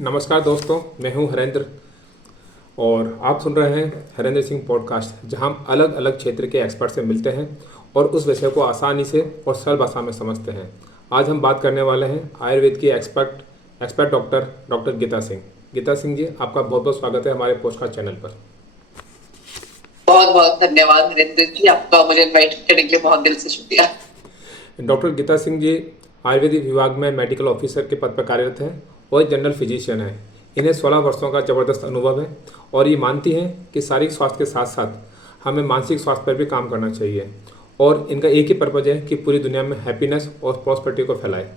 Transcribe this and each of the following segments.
नमस्कार दोस्तों, मैं हूं हरेंद्र और आप सुन रहे हैं हरेंद्र सिंह पॉडकास्ट, जहां हम अलग अलग क्षेत्र के एक्सपर्ट से मिलते हैं और उस विषय को आसानी से और सरल भाषा में समझते हैं। आज हम बात करने वाले हैं आयुर्वेद की एक्सपर्ट डॉक्टर गीता सिंह। गीता सिंह जी, आपका बहुत बहुत स्वागत है हमारे पॉडकास्ट चैनल पर। बहुत बहुत धन्यवाद हरिंदर जी, आपका मुझे इनवाइट करने के लिए बहुत दिल से शुक्रिया। डॉक्टर गीता सिंह जी आयुर्वेदिक विभाग में मेडिकल ऑफिसर के पद पर कार्यरत हैं और जनरल फिजिशियन हैं। इन्हें 16 वर्षों का ज़बरदस्त अनुभव है और ये मानती हैं कि शारीरिक स्वास्थ्य के साथ साथ हमें मानसिक स्वास्थ्य पर भी काम करना चाहिए और इनका एक ही पर्पज़ है कि पूरी दुनिया में हैप्पीनेस और प्रॉस्पेरिटी को फैलाए।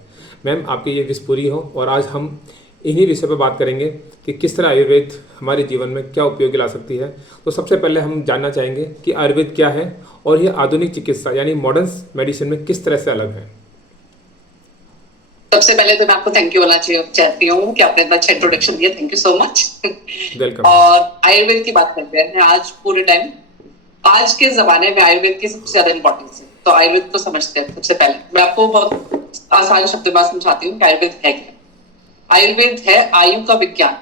मैम, आपकी ये विश पूरी हो और आज हम इन्हीं विषय पर बात करेंगे कि किस तरह आयुर्वेद हमारे जीवन में क्या उपयोगी ला सकती है। तो सबसे पहले हम जानना चाहेंगे कि आयुर्वेद क्या है और ये आधुनिक चिकित्सा यानी मॉडर्न मेडिसिन में किस तरह से अलग है। सबसे पहले तो मैं आपको थैंक यू बोलना चाहती हूँ कि आपने इतना अच्छा इंट्रोडक्शन दिया। Thank you so much. Welcome. और आयुर्वेद की बात करते हैं आज पूरे टाइम। आज के जमाने में आयुर्वेद की सबसे ज्यादा इंपॉर्टेंस है, तो आयुर्वेद को समझते हैं। सबसे पहले मैं आपको बहुत आसान शब्दों में समझाती हूँ कि आयुर्वेद है क्या। आयुर्वेद है आयु का विज्ञान।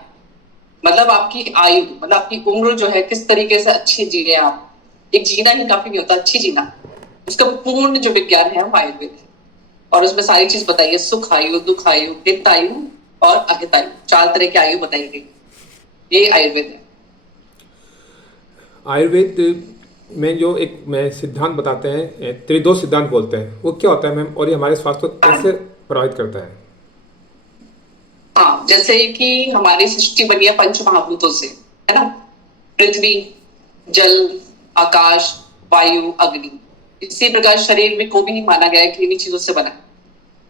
मतलब आपकी आयु, मतलब आपकी उम्र जो है, किस तरीके से अच्छी जिए आप। एक जीना ही काफी नहीं होता, अच्छी जीना, उसका पूर्ण जो विज्ञान है वो आयुर्वेद है। और उसमें सारी चीज बताइए, सुख आयु, दुख आयु, हित आयु और अहित आयु, 4 तरह की आयु बताई गई। ये आयुर्वेद है। आयुर्वेद में जो एक में सिद्धांत बताते हैं, त्रिदोष सिद्धांत बोलते हैं, वो क्या होता है मैम, और ये हमारे स्वास्थ्य को कैसे प्रभावित करता है? हाँ, जैसे कि हमारी सृष्टि बनी है पंच महाभूतों से, है ना। पृथ्वी, जल, आकाश, वायु, अग्नि। इसी प्रकार शरीर में को भी माना गया है कि इन्हीं चीजों से बना है।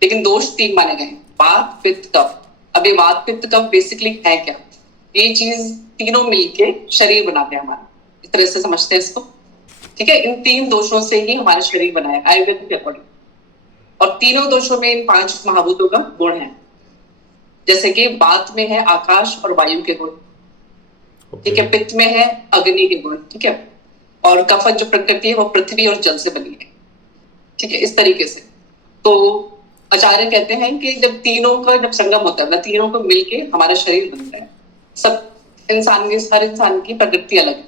लेकिन दोष 3 माने गए, वात, पित्त, कफ। अब ये वात, पित्त, कफ बेसिकली है क्या? ये चीज तीनों मिलके शरीर बनाते हैं हमारा। इस तरह से समझते हैं इसको, ठीक है। इन 3 दोषों से ही हमारा शरीर बना है आयुर्वेद के अकॉर्डिंग। और तीनों दोषों में इन 5 महाभूतों का गुण है। जैसे कि वात में है आकाश और वायु के गुण, ठीक है। पित्त में है अग्नि के गुण, ठीक है। और कफन जो प्रकृति है वो पृथ्वी और जल से बनी है, ठीक है। इस तरीके से तो आचार्य कहते हैं कि जब तीनों का जब संगम होता है, मतलब तीनों को मिलके हमारा शरीर बनता है। सब इंसान की, हर इंसान की प्रकृति अलग है।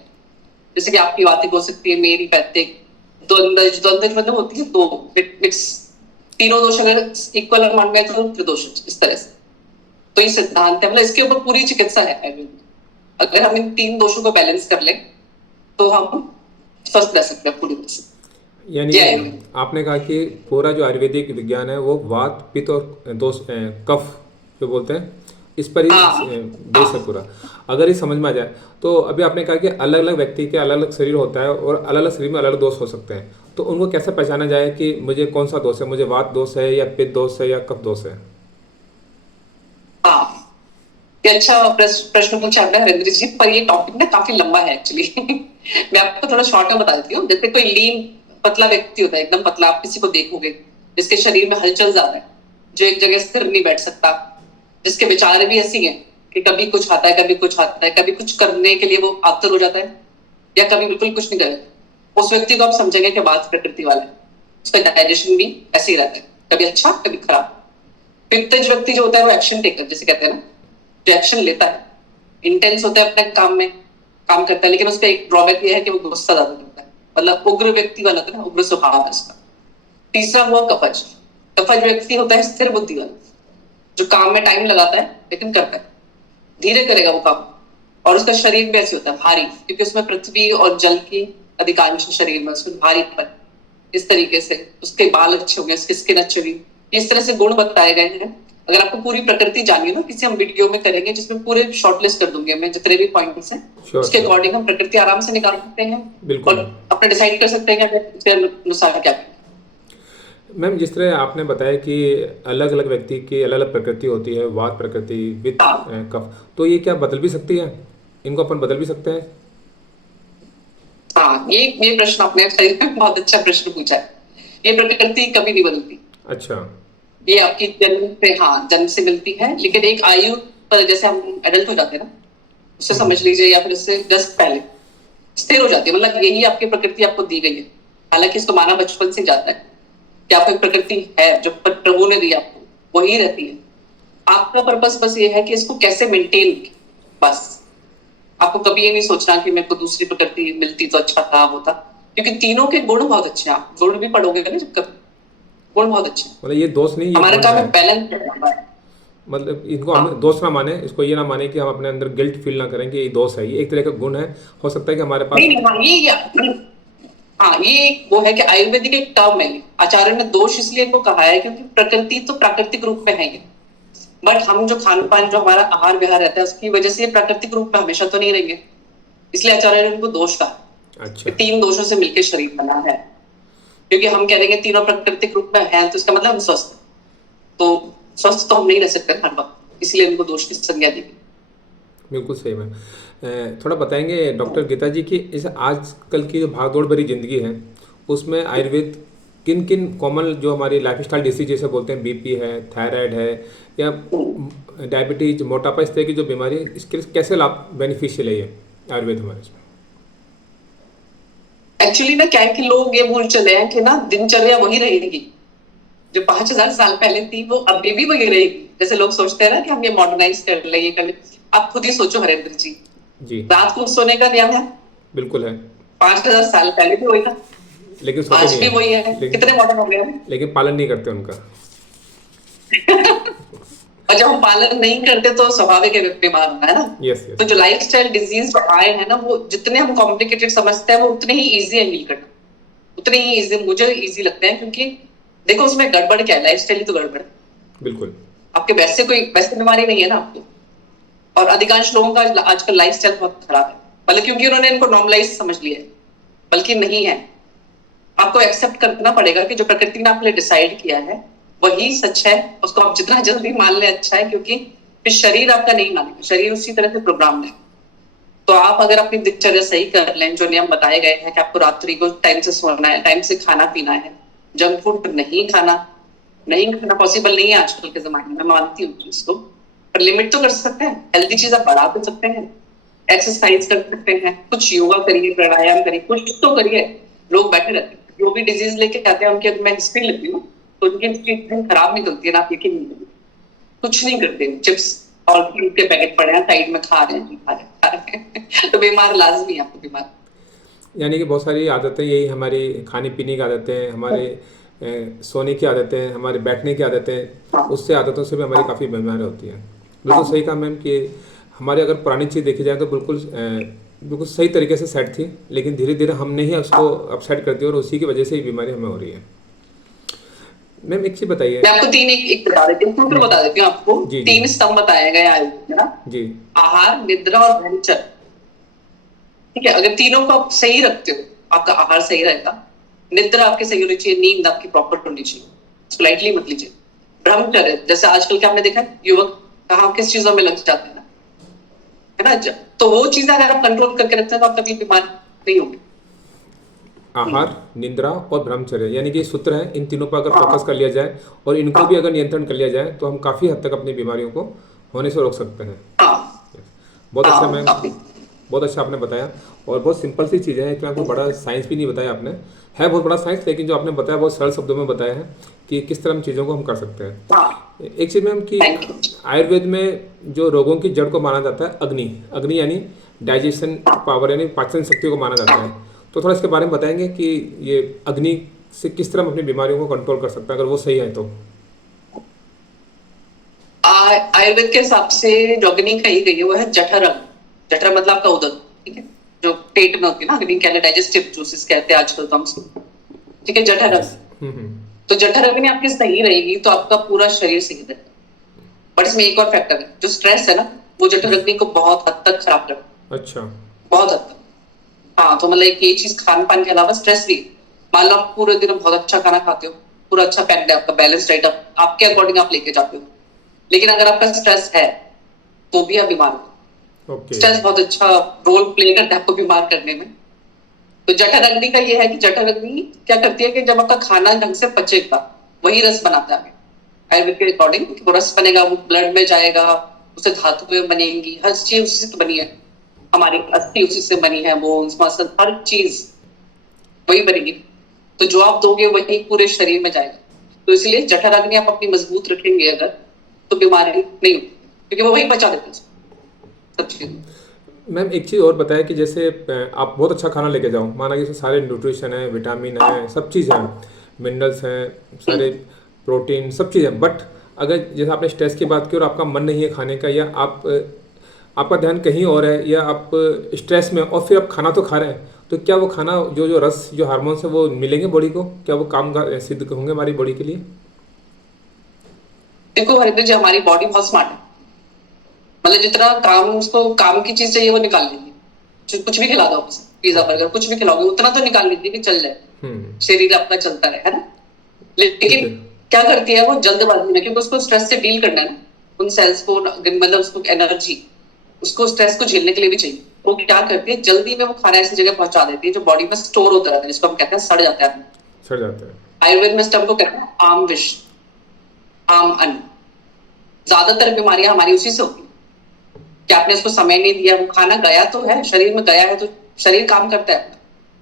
जैसे कि आपकी बातें हो सकती है, मेरी पैतृक द्वंद्व द्वंद्व मतलब होती है दो मिक्स। तीनों दोष अगर इक्वल अमाउंट में तो त्रिदोष, इस तरह से। तो ये सिद्धांत है, मतलब इसके ऊपर पूरी चिकित्सा है आयुर्वेद में। अगर हम इन 3 दोषों को बैलेंस कर लें तो हम स्वस्थ रह सकते हैं पूरी तरह से। यानी आपने कहा कि पूरा जो आयुर्वेदिक विज्ञान है वो वात, पित्त और दोष, कफ जो बोलते हैं, इस पर ही बेस है पूरा। अगर ये समझ में आ जाए तो अभी आपने कहा कि अलग अलग व्यक्ति के अलग अलग शरीर होता है और अलग अलग शरीर में अलग अलग दोष हो सकते हैं, तो उनको कैसे पहचाना जाए कि मुझे कौन सा दोष है, मुझे वात दोष है या पित्त दोष है या कफ दोष है? हाँ, ये अच्छा प्रश्न पूछा आपने हरिंद्र जी, पर ये टॉपिक ना काफी लंबा है एक्चुअली। मैं आपको थोड़ा शॉर्ट में बता देती हूँ। जैसे कोई लीन पतला व्यक्ति होता है, एकदम पतला, आप किसी को देखोगे जिसके शरीर में हलचल ज्यादा है, जो एक जगह स्थिर नहीं बैठ सकता, जिसके विचार भी ऐसी हैं कि कभी कुछ आता है, कभी कुछ आता है, कभी कुछ करने के लिए वो आतुर हो जाता है या कभी बिल्कुल कुछ नहीं करे, उस व्यक्ति को आप समझेंगे कि बात प्रकृति वाला है। उसका डाइजेशन भी ऐसे ही रहता है, कभी अच्छा कभी खराब। पित्तज व्यक्ति जो होता है वो एक्शन टेकर, जैसे कहते हैं ना, जो एक्शन लेता है, इंटेंस होता है अपने काम में, काम करता है, लेकिन उसका एक ड्रॉबैक ये है कि वो गुस्सा ज्यादा करता है। मतलब उग्र व्यक्ति वाला था ना, उग्र स्वभाव है उसका। तीसरा हुआ कफज। कफज व्यक्ति होता है स्थिर बुद्धि वाला, जो काम में टाइम लगाता है लेकिन करता है, धीरे करेगा वो काम। और उसका शरीर भी ऐसे होता है भारी, क्योंकि उसमें पृथ्वी और जल की अधिकांश शरीर में, उसमें भारीपन। इस तरीके से उसके बाल अच्छे होंगे, उसकी स्किन अच्छी होगी। इस तरह से गुण बताए गए हैं। अगर आपको पूरी प्रकृति जाननी हो ना, किसी हम वीडियो में करेंगे जिसमें पूरे शॉर्टलिस्ट कर दूंगे मैं जितने भी पॉइंट्स हैं, उसके अकॉर्डिंग हम प्रकृति आराम से निकाल सकते हैं और अपना डिसाइड कर सकते हैं कि उसके अनुसार क्या करना। मैम, जिस तरह आपने बताया कि अलग अलग व्यक्ति की अलग अलग प्रकृति होती है, वात प्रकृति, वित्त, कफ, तो ये क्या बदल भी सकती है? इनको अपन बदल भी सकते हैं? हाँ, ये प्रश्न आपने बहुत अच्छा प्रश्न पूछा है। ये प्रकृति कभी नहीं बदलती। अच्छा। ये आपकी जन्म से, हाँ, जन्म से मिलती है, लेकिन एक आयु पर जैसे हम एडल्ट हो जाते हैं ना, उससे समझ लीजिए, या फिर उससे जस्ट पहले स्थिर हो जाती है। मतलब यही आपकी प्रकृति आपको दी गई है। हालांकि इसको माना बचपन से जाता है कि आपको एक प्रकृति है जो प्रभु ने दी आपको, वही रहती है। आपका पर्पस बस ये है कि इसको कैसे मेंटेन, बस आपको कभी ये नहीं सोचना कि मेरे को दूसरी प्रकृति मिलती तो अच्छा था वो था, क्योंकि तीनों के गुण बहुत अच्छे हैं। आप गुण भी पढ़ोगे ना जब कभी, गुण बहुत अच्छे हैं। मतलब ये दोष नहीं, ये हमारा गुण काम है। है बैलेंस करना। मतलब इनको हाँ हम दोष ना माने, इसको ये ना माने कि हम अपने अंदर गिल्ट फील ना करें कि ये दोष है, ये एक तरह का गुण है। हो सकता है कि हमारे पास। नहीं नहीं, हाँ ये एक वो है कि आयुर्वेदिक एक टर्म है। आचार्य ने दोष इसलिए इनको कहा है क्योंकि प्रकृति तो प्राकृतिक रूप में है ये, बट हम जो खान पान, जो हमारा आहार विहार रहता है, उसकी वजह से ये प्राकृतिक रूप में हमेशा तो नहीं रहेंगे। इसलिए आचार्य ने इनको दोष कहा कि अच्छा। तीन दोषों से मिलकर शरीर बना है। क्योंकि हम कह देंगे तीनों प्राकृतिक रूप में हैं, तो इसका मतलब हम स्वस्थ हैं। तो स्वस्थ तो हम नहीं रह सकते हर वक्त, इसलिए इनको दोष की संज्ञा दी गई। बिल्कुल सही मैम। थोड़ा बताएंगे डॉक्टर गीता जी कि इस आजकल की जो भागदौड़ भरी जिंदगी है उसमें आयुर्वेद किन किन कॉमन जो हमारी लाइफस्टाइल डिसीज जैसे बोलते हैं, बीपी है, थायराइड है, या डायबिटीज, मोटापा, इस तरह की जो बीमारी है, इसके लिए कैसे लाभ बेनिफिशियल है ये आयुर्वेद हमारे इसमें? एक्चुअली ना क्या है कि लोग ये भूल चले हैं कि ना दिनचर्या वही रहेगी जो 5000 साल पहले थी, वो अभी भी वही रहेगी। जैसे लोग सोचते हैं ना कि हम ये मॉडर्नाइज कर ले, ये कर ले। आप खुद ही सोचो हरेंद्र जी, जी रात को सोने का नियम है, बिल्कुल है। 5000 साल पहले भी वही था, लेकिन सोते आज नहीं भी है। वही है। लेकिन कितने मॉडर्न हो गए हम। लेकिन पालन नहीं करते उनका। और जब हम पालन नहीं करते तो स्वाभाविक है बीमार होना, है ना। Yes yes. तो जो लाइफस्टाइल डिजीज जो आए हैं ना, वो जितने हम कॉम्प्लिकेटेड समझते हैं वो उतने ही इजी है डील करना, उतने ही इजी मुझे इजी लगते हैं। क्योंकि देखो उसमें गड़बड़ क्या है, लाइफस्टाइल ही तो गड़बड़ है। बिल्कुल। आपके वैसे बीमारी नहीं है ना आपको। और अधिकांश लोगों का आजकल लाइफस्टाइल बहुत खराब है, मतलब क्योंकि उन्होंने इनको नॉर्मलाइज समझ लिया है, बल्कि नहीं है। आपको एक्सेप्ट करना पड़ेगा कि जो प्रकृति ने आपके लिए डिसाइड किया है वही सच है। उसको आप जितना जल्दी मान ले अच्छा है, क्योंकि फिर शरीर आपका नहीं मानेगा, शरीर उसी तरह से प्रोग्राम है। तो आप अगर अपनी दिनचर्या सही कर लें, जो नियम बताए गए हैं कि आपको रात्रि को टाइम से सोना है, टाइम से खाना पीना है, जंक फूड नहीं खाना पॉसिबल नहीं है आजकल के जमाने में, मानती हूँ इसको, पर लिमिट तो कर सकते हैं। हेल्दी चीज आप बढ़ा तो सकते हैं, एक्सरसाइज कर सकते हैं, कुछ योगा करिए, प्राणायाम करिए, कुछ तो करिए। लोग बैठे रहते हैं, जो भी डिजीज लेके आते हैं उनकी अगर मैं हिस्ट्री लेती हूँ तो उनकी हिस्ट्री इतनी खराब निकलती है ना, आप यकीन नहीं करेंगे। कुछ नहीं करते, चिप्स और फ्रूट के पैकेट पड़े हैं साइड में, खा रहे हैं खा रहे हैं तो बीमार लाजमी है आपको बीमार। यानी कि बहुत सारी आदतें, यही हमारी खाने पीने की आदतें, हमारे सोने की आदतें, हमारे बैठने की आदतें, उससे आदतों से भी हमारी काफ़ी बीमारी होती हैं। बिल्कुल सही कहा मैम कि हमारी अगर पुरानी चीज़ देखी जाए तो बिल्कुल सही तरीके से सेट थी, लेकिन धीरे धीरे हमने ही उसको अपसेट कर दिया और उसी की वजह से ही बीमारी हमें हो रही है। मैम एक चीज़ बताइए। मैं आपको तीन एक बता देती हूँ, सूत्र बता देती हूँ आपको। जी, जी। तीन स्तंभ बताए गए आयुर्वेद में ना, जी आहार, निद्रा और ब्रह्मचर्य। ठीक है, अगर तीनों को आप सही रखते हो, आपका आहार सही रहेगा, निद्रा आपकी सही होनी चाहिए, नींद आपकी प्रॉपर होनी चाहिए, स्लाइटली मत लीजिए। ब्रह्मचर्य, जैसे आजकल के आपने देखा है, युवक कहाँ किस चीजों में लग जाते हैं ना, है ना। तो वो चीजें अगर आप कंट्रोल करके रखते हैं तो आप कभी बीमार नहीं होंगे। आहार, निद्रा और ब्रह्मचर्य, यानी कि सूत्र है, इन तीनों पर अगर फोकस कर लिया जाए और इनको भी अगर नियंत्रण कर लिया जाए तो हम काफ़ी हद तक अपनी बीमारियों को होने से रोक सकते हैं। बहुत अच्छा मैम, बहुत अच्छा आपने बताया और बहुत सिंपल सी चीज़ें हैं, इतना कोई बड़ा साइंस भी नहीं बताया आपने। है बहुत बड़ा साइंस, लेकिन जो आपने बताया बहुत सरल शब्दों में बताया है कि किस तरह हम चीज़ों को हम कर सकते हैं। एक चीज़ मैम कि आयुर्वेद में जो रोगों की जड़ को माना जाता है अग्नि यानी डाइजेशन पावर, यानी पाचन शक्ति को माना जाता है। तो थोड़ा इसके बारे में बताएंगे कि ये अग्नि से किस तरह हम अपनी बीमारियों को कंट्रोल कर सकते हैं, अगर वो सही है तो। आयुर्वेद के हिसाब से जो अग्नि कही गई है वो है जठर अग्नि। जठर मतलब आपका उदर, ठीक है, जो पेट में होती है ना अग्नि, कहते हैं डाइजेस्टिव जूसेस कहते हैं आजकल तो हम, ठीक है, जठर अग्नि। तो जठर अग्नि आपकी सही रहेगी तो आपका पूरा शरीर सही रहेगा। बट इसमें एक और फैक्टर है, जो स्ट्रेस है ना, वो जठर अग्नि को बहुत हद तक खराब करता है। अच्छा। बहुत हद तक, हाँ। तो मतलब ये चीज खान पान के अलावा स्ट्रेस भी, मान लो आप पूरे दिन बहुत अच्छा खाना खाते हो, पूरा अच्छा पैक्ड है आपका, बैलेंस डाइट आपके अकॉर्डिंग आप लेके जाते हो, लेकिन अगर आपका स्ट्रेस है तो भी आप बीमार हो। स्ट्रेस बहुत अच्छा रोल प्ले करता है आपको बीमार करने में। तो जठर अग्नि का ये है कि जठर अग्नि क्या करती है कि जब आपका खाना ढंग से पचेगा, वही रस बनाता है आयुर्वेद के अकॉर्डिंग। वो रस बनेगा, वो ब्लड में जाएगा, उससे धातुएं बनेंगी, हर चीज उसी से बनी है, हमारी अस्थि उसी से बनी है, बोन्स मसल हर चीज वही बनेगी। तो जो आप दोगे वही पूरे शरीर में जाएगा। तो इसलिए जठर अग्नि आप अपनी मजबूत रखेंगे अगर, तो बीमारी नहीं होती, क्योंकि वो वही पचा देते हैं सब चीजें। मैम एक चीज़ और बताया कि जैसे आप बहुत अच्छा खाना लेके जाओ, माना कि इसमें सारे न्यूट्रिशन है, विटामिन है, सब चीज़ है, मिनरल्स हैं, सारे प्रोटीन, सब चीज़ है, बट अगर जैसे आपने स्ट्रेस की बात की और आपका मन नहीं है खाने का, या आपका ध्यान कहीं और है, या आप स्ट्रेस में और फिर आप खाना तो खा रहे हैं, तो क्या वो खाना जो रस जो हार्मोन्स है वो मिलेंगे बॉडी को, क्या वो काम सिद्ध होंगे हमारी बॉडी के लिए? देखो हरिंदर जी, हमारी बॉडी बहुत स्मार्ट है, मतलब जितना काम उसको काम की चीज चाहिए वो निकाल लेंगे। कुछ भी खिला दो, पिज्जा बर्गर कुछ भी खिलाओगे उतना तो निकाल लेती है कि चल जाए, शरीर अपना चलता है ना। लेकिन क्या करती है वो जल्दबाजी में, क्योंकि उसको स्ट्रेस से डील करना है ना, उन सेल्स को, मतलब उसको एनर्जी, उसको स्ट्रेस को झेलने के लिए भी चाहिए। वो क्या करती है, जल्दी में वो खाना ऐसी जगह पहुंचा देती है जो बॉडी में स्टोर होता रहता है, जिसको हम कहते हैं सड़ जाता है। सड़ जाता है। आयुर्वेद में स्टम को कहते हैं आम विष, आम अन्न। ज्यादातर बीमारियां हमारी उसी से होती है कि आपने उसको समय नहीं दिया, वो खाना गया तो है, शरीर में गया है तो शरीर काम करता है,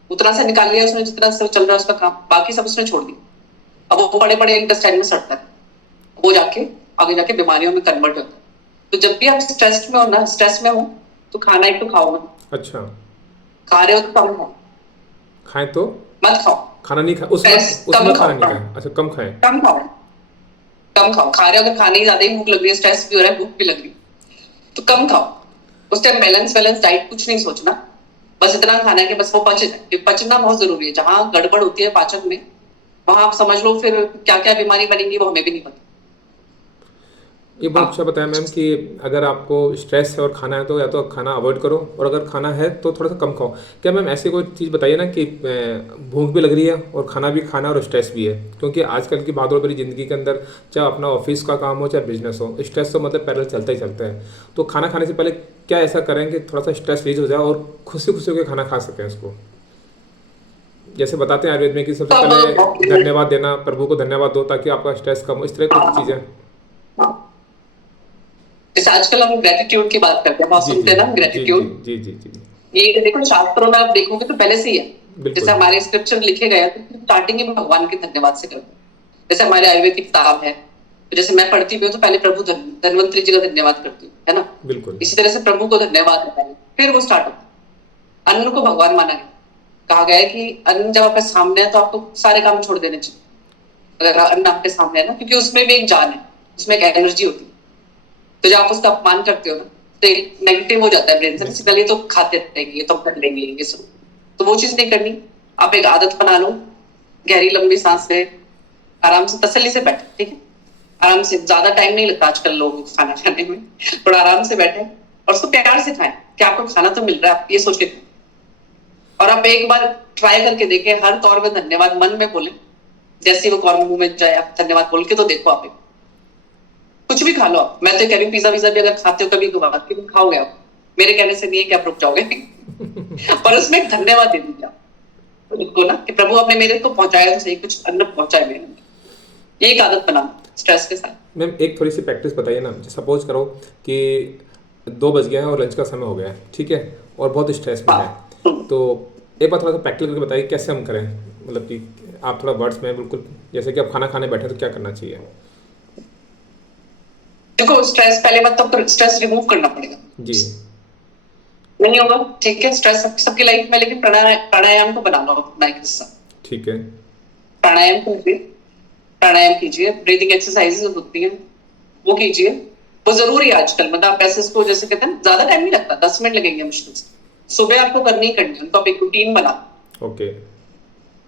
उतना से निकाल लिया उसने जितना से चल रहा है उसका काम, बाकी सब उसने छोड़ दिया। अब वो बड़े बड़े इंटेस्टाइन में सड़ता है, वो जाके आगे जाके बीमारियों में कन्वर्ट होता है। तो जब भी आप स्ट्रेस में हो ना, स्ट्रेस में हो तो खाना एक तो खाओ मत। अच्छा, खा रहे हो तो कम खाओ, खाएं तो मत खाओ। खाना नहीं खा स्ट्रेस उसमें कम खाना खाओ, नहीं खाएं। अच्छा, कम खाएं। कम खाओ, कम खाओ। खा रहे हो, अगर खाने ही ज्यादा ही भूख लग रही है, स्ट्रेस भी हो रहा है, भूख भी लग रही है, तो कम खाओ। उस टाइम बैलेंस डाइट कुछ नहीं सोचना, बस इतना खाना है कि बस वो पचे जाए। पचना बहुत जरूरी है, जहां गड़बड़ होती है पाचन में वहां आप समझ लो फिर क्या क्या बीमारी बनेगी वो हमें भी नहीं पता। ये बहुत अच्छा बताया मैम कि अगर आपको स्ट्रेस है और खाना है तो या तो खाना अवॉइड करो, और अगर खाना है तो थोड़ा सा कम खाओ। क्या मैम ऐसी कोई चीज़ बताइए ना कि भूख भी लग रही है और खाना भी खाना और स्ट्रेस भी है, क्योंकि आजकल की भागदौड़ भरी ज़िंदगी के अंदर चाहे अपना ऑफिस का काम हो चाहे बिजनेस हो, स्ट्रेस तो मतलब पैरेलल चलता ही चलता है। तो खाना खाने से पहले क्या ऐसा करें कि थोड़ा सा स्ट्रेस रिलीज हो जाए और खुशी खुशी होकर खाना खा सकें उसको? जैसे बताते हैं आयुर्वेद में कि सबसे पहले धन्यवाद देना, प्रभु को धन्यवाद दो ताकि आपका स्ट्रेस कम हो, इस तरह की कुछ चीज़ें। जैसे आजकल हम ग्रेटिट्यूड की बात करते हैं, बहुत जी सुनते हैं ना जी ग्रेटिट्यूड। जी जी जी जी। ये देखो शास्त्रों में आप देखोगे तो पहले से ही है, बिल्कुल। जैसे हमारे स्क्रिप्चर लिखे गए हैं तो स्टार्टिंग ही भगवान के धन्यवाद से करते हैं। जैसे हमारे आयुर्वेद की किताब है, तो जैसे मैं पढ़ती भी हूँ तो पहले प्रभु धन्वंतरी जी का धन्यवाद करती हूँ, है ना। बिल्कुल। इसी तरह से प्रभु को धन्यवाद है पहले, फिर वो स्टार्ट होता है। अन्न को भगवान माना गया, कहा गया है कि अन्न जब आपके सामने है तो आपको सारे काम छोड़ देने चाहिए, अगर अन्न आपके सामने है ना, क्योंकि उसमें भी एक जान है, उसमें एक एनर्जी होती है। तो जब आप उसका अपमान करते हो ना तो नेगेटिव हो जाता है ब्रेन से, बेसिकली तो खाते रहेंगे, ये तो कर लेंगे, ये सब, तो वो चीज नहीं करनी। आप एक आदत बना लो, गहरी लंबी सांस ले, आराम से तसल्ली से बैठे, ठीक है, आराम से, ज्यादा टाइम नहीं लगता आजकल लोगों को खाना खाने में, थोड़ा आराम से बैठे और उसको प्यार से खाएं कि आपको खाना तो मिल रहा है, आप ये सोच के खाएं। और आप एक बार ट्राई करके देखें, हर तौर में धन्यवाद मन में बोले, जैसे वो कौर मुंह में जाए आप धन्यवाद बोल के तो देखो, आप कुछ भी खा लो। आप, मैं तो कह रही हूँ पिज्जा विज्जा भी अगर खाते हो कभी कभी खाओगे आप, मेरे कहने से नहीं है कि आप रुक जाओगे पर उसमें एक धन्यवाद दे दीजिए आप उनको ना, कि प्रभु आपने मेरे को पहुंचाया तो सही, कुछ अन्न पहुंचाए मेरे, ये एक आदत बना स्ट्रेस के साथ। मैम एक थोड़ी सी प्रैक्टिस बताइए ना, सपोज करो कि 2 बज गया है और लंच का समय हो गया है, ठीक है, और बहुत स्ट्रेस में है, तो एक बार थोड़ा सा प्रैक्टिकल करके बताइए कैसे हम करें, मतलब कि आप थोड़ा वर्ड्स में बिल्कुल, जैसे कि आप खाना खाने बैठे तो क्या करना चाहिए? देखो स्ट्रेस पहले बात तो स्ट्रेस रिमूव करना पड़ेगा जी। नहीं होगा, ठीक है, स्ट्रेस सबकी लाइफ में, लेकिन प्राणायाम को बना लो अपना एक हिस्सा, ठीक है। प्राणायाम कीजिए, ब्रीदिंग एक्सरसाइजेस होती हैं वो कीजिए, वो जरूरी है आजकल। मतलब आप ऐसे इसको जैसे कहते हैं ज्यादा टाइम नहीं लगता, 10 मिनट लगेंगे मुश्किल से, सुबह आपको करनी ही करनी है, उनको आप एक रूटीन बना, ओके,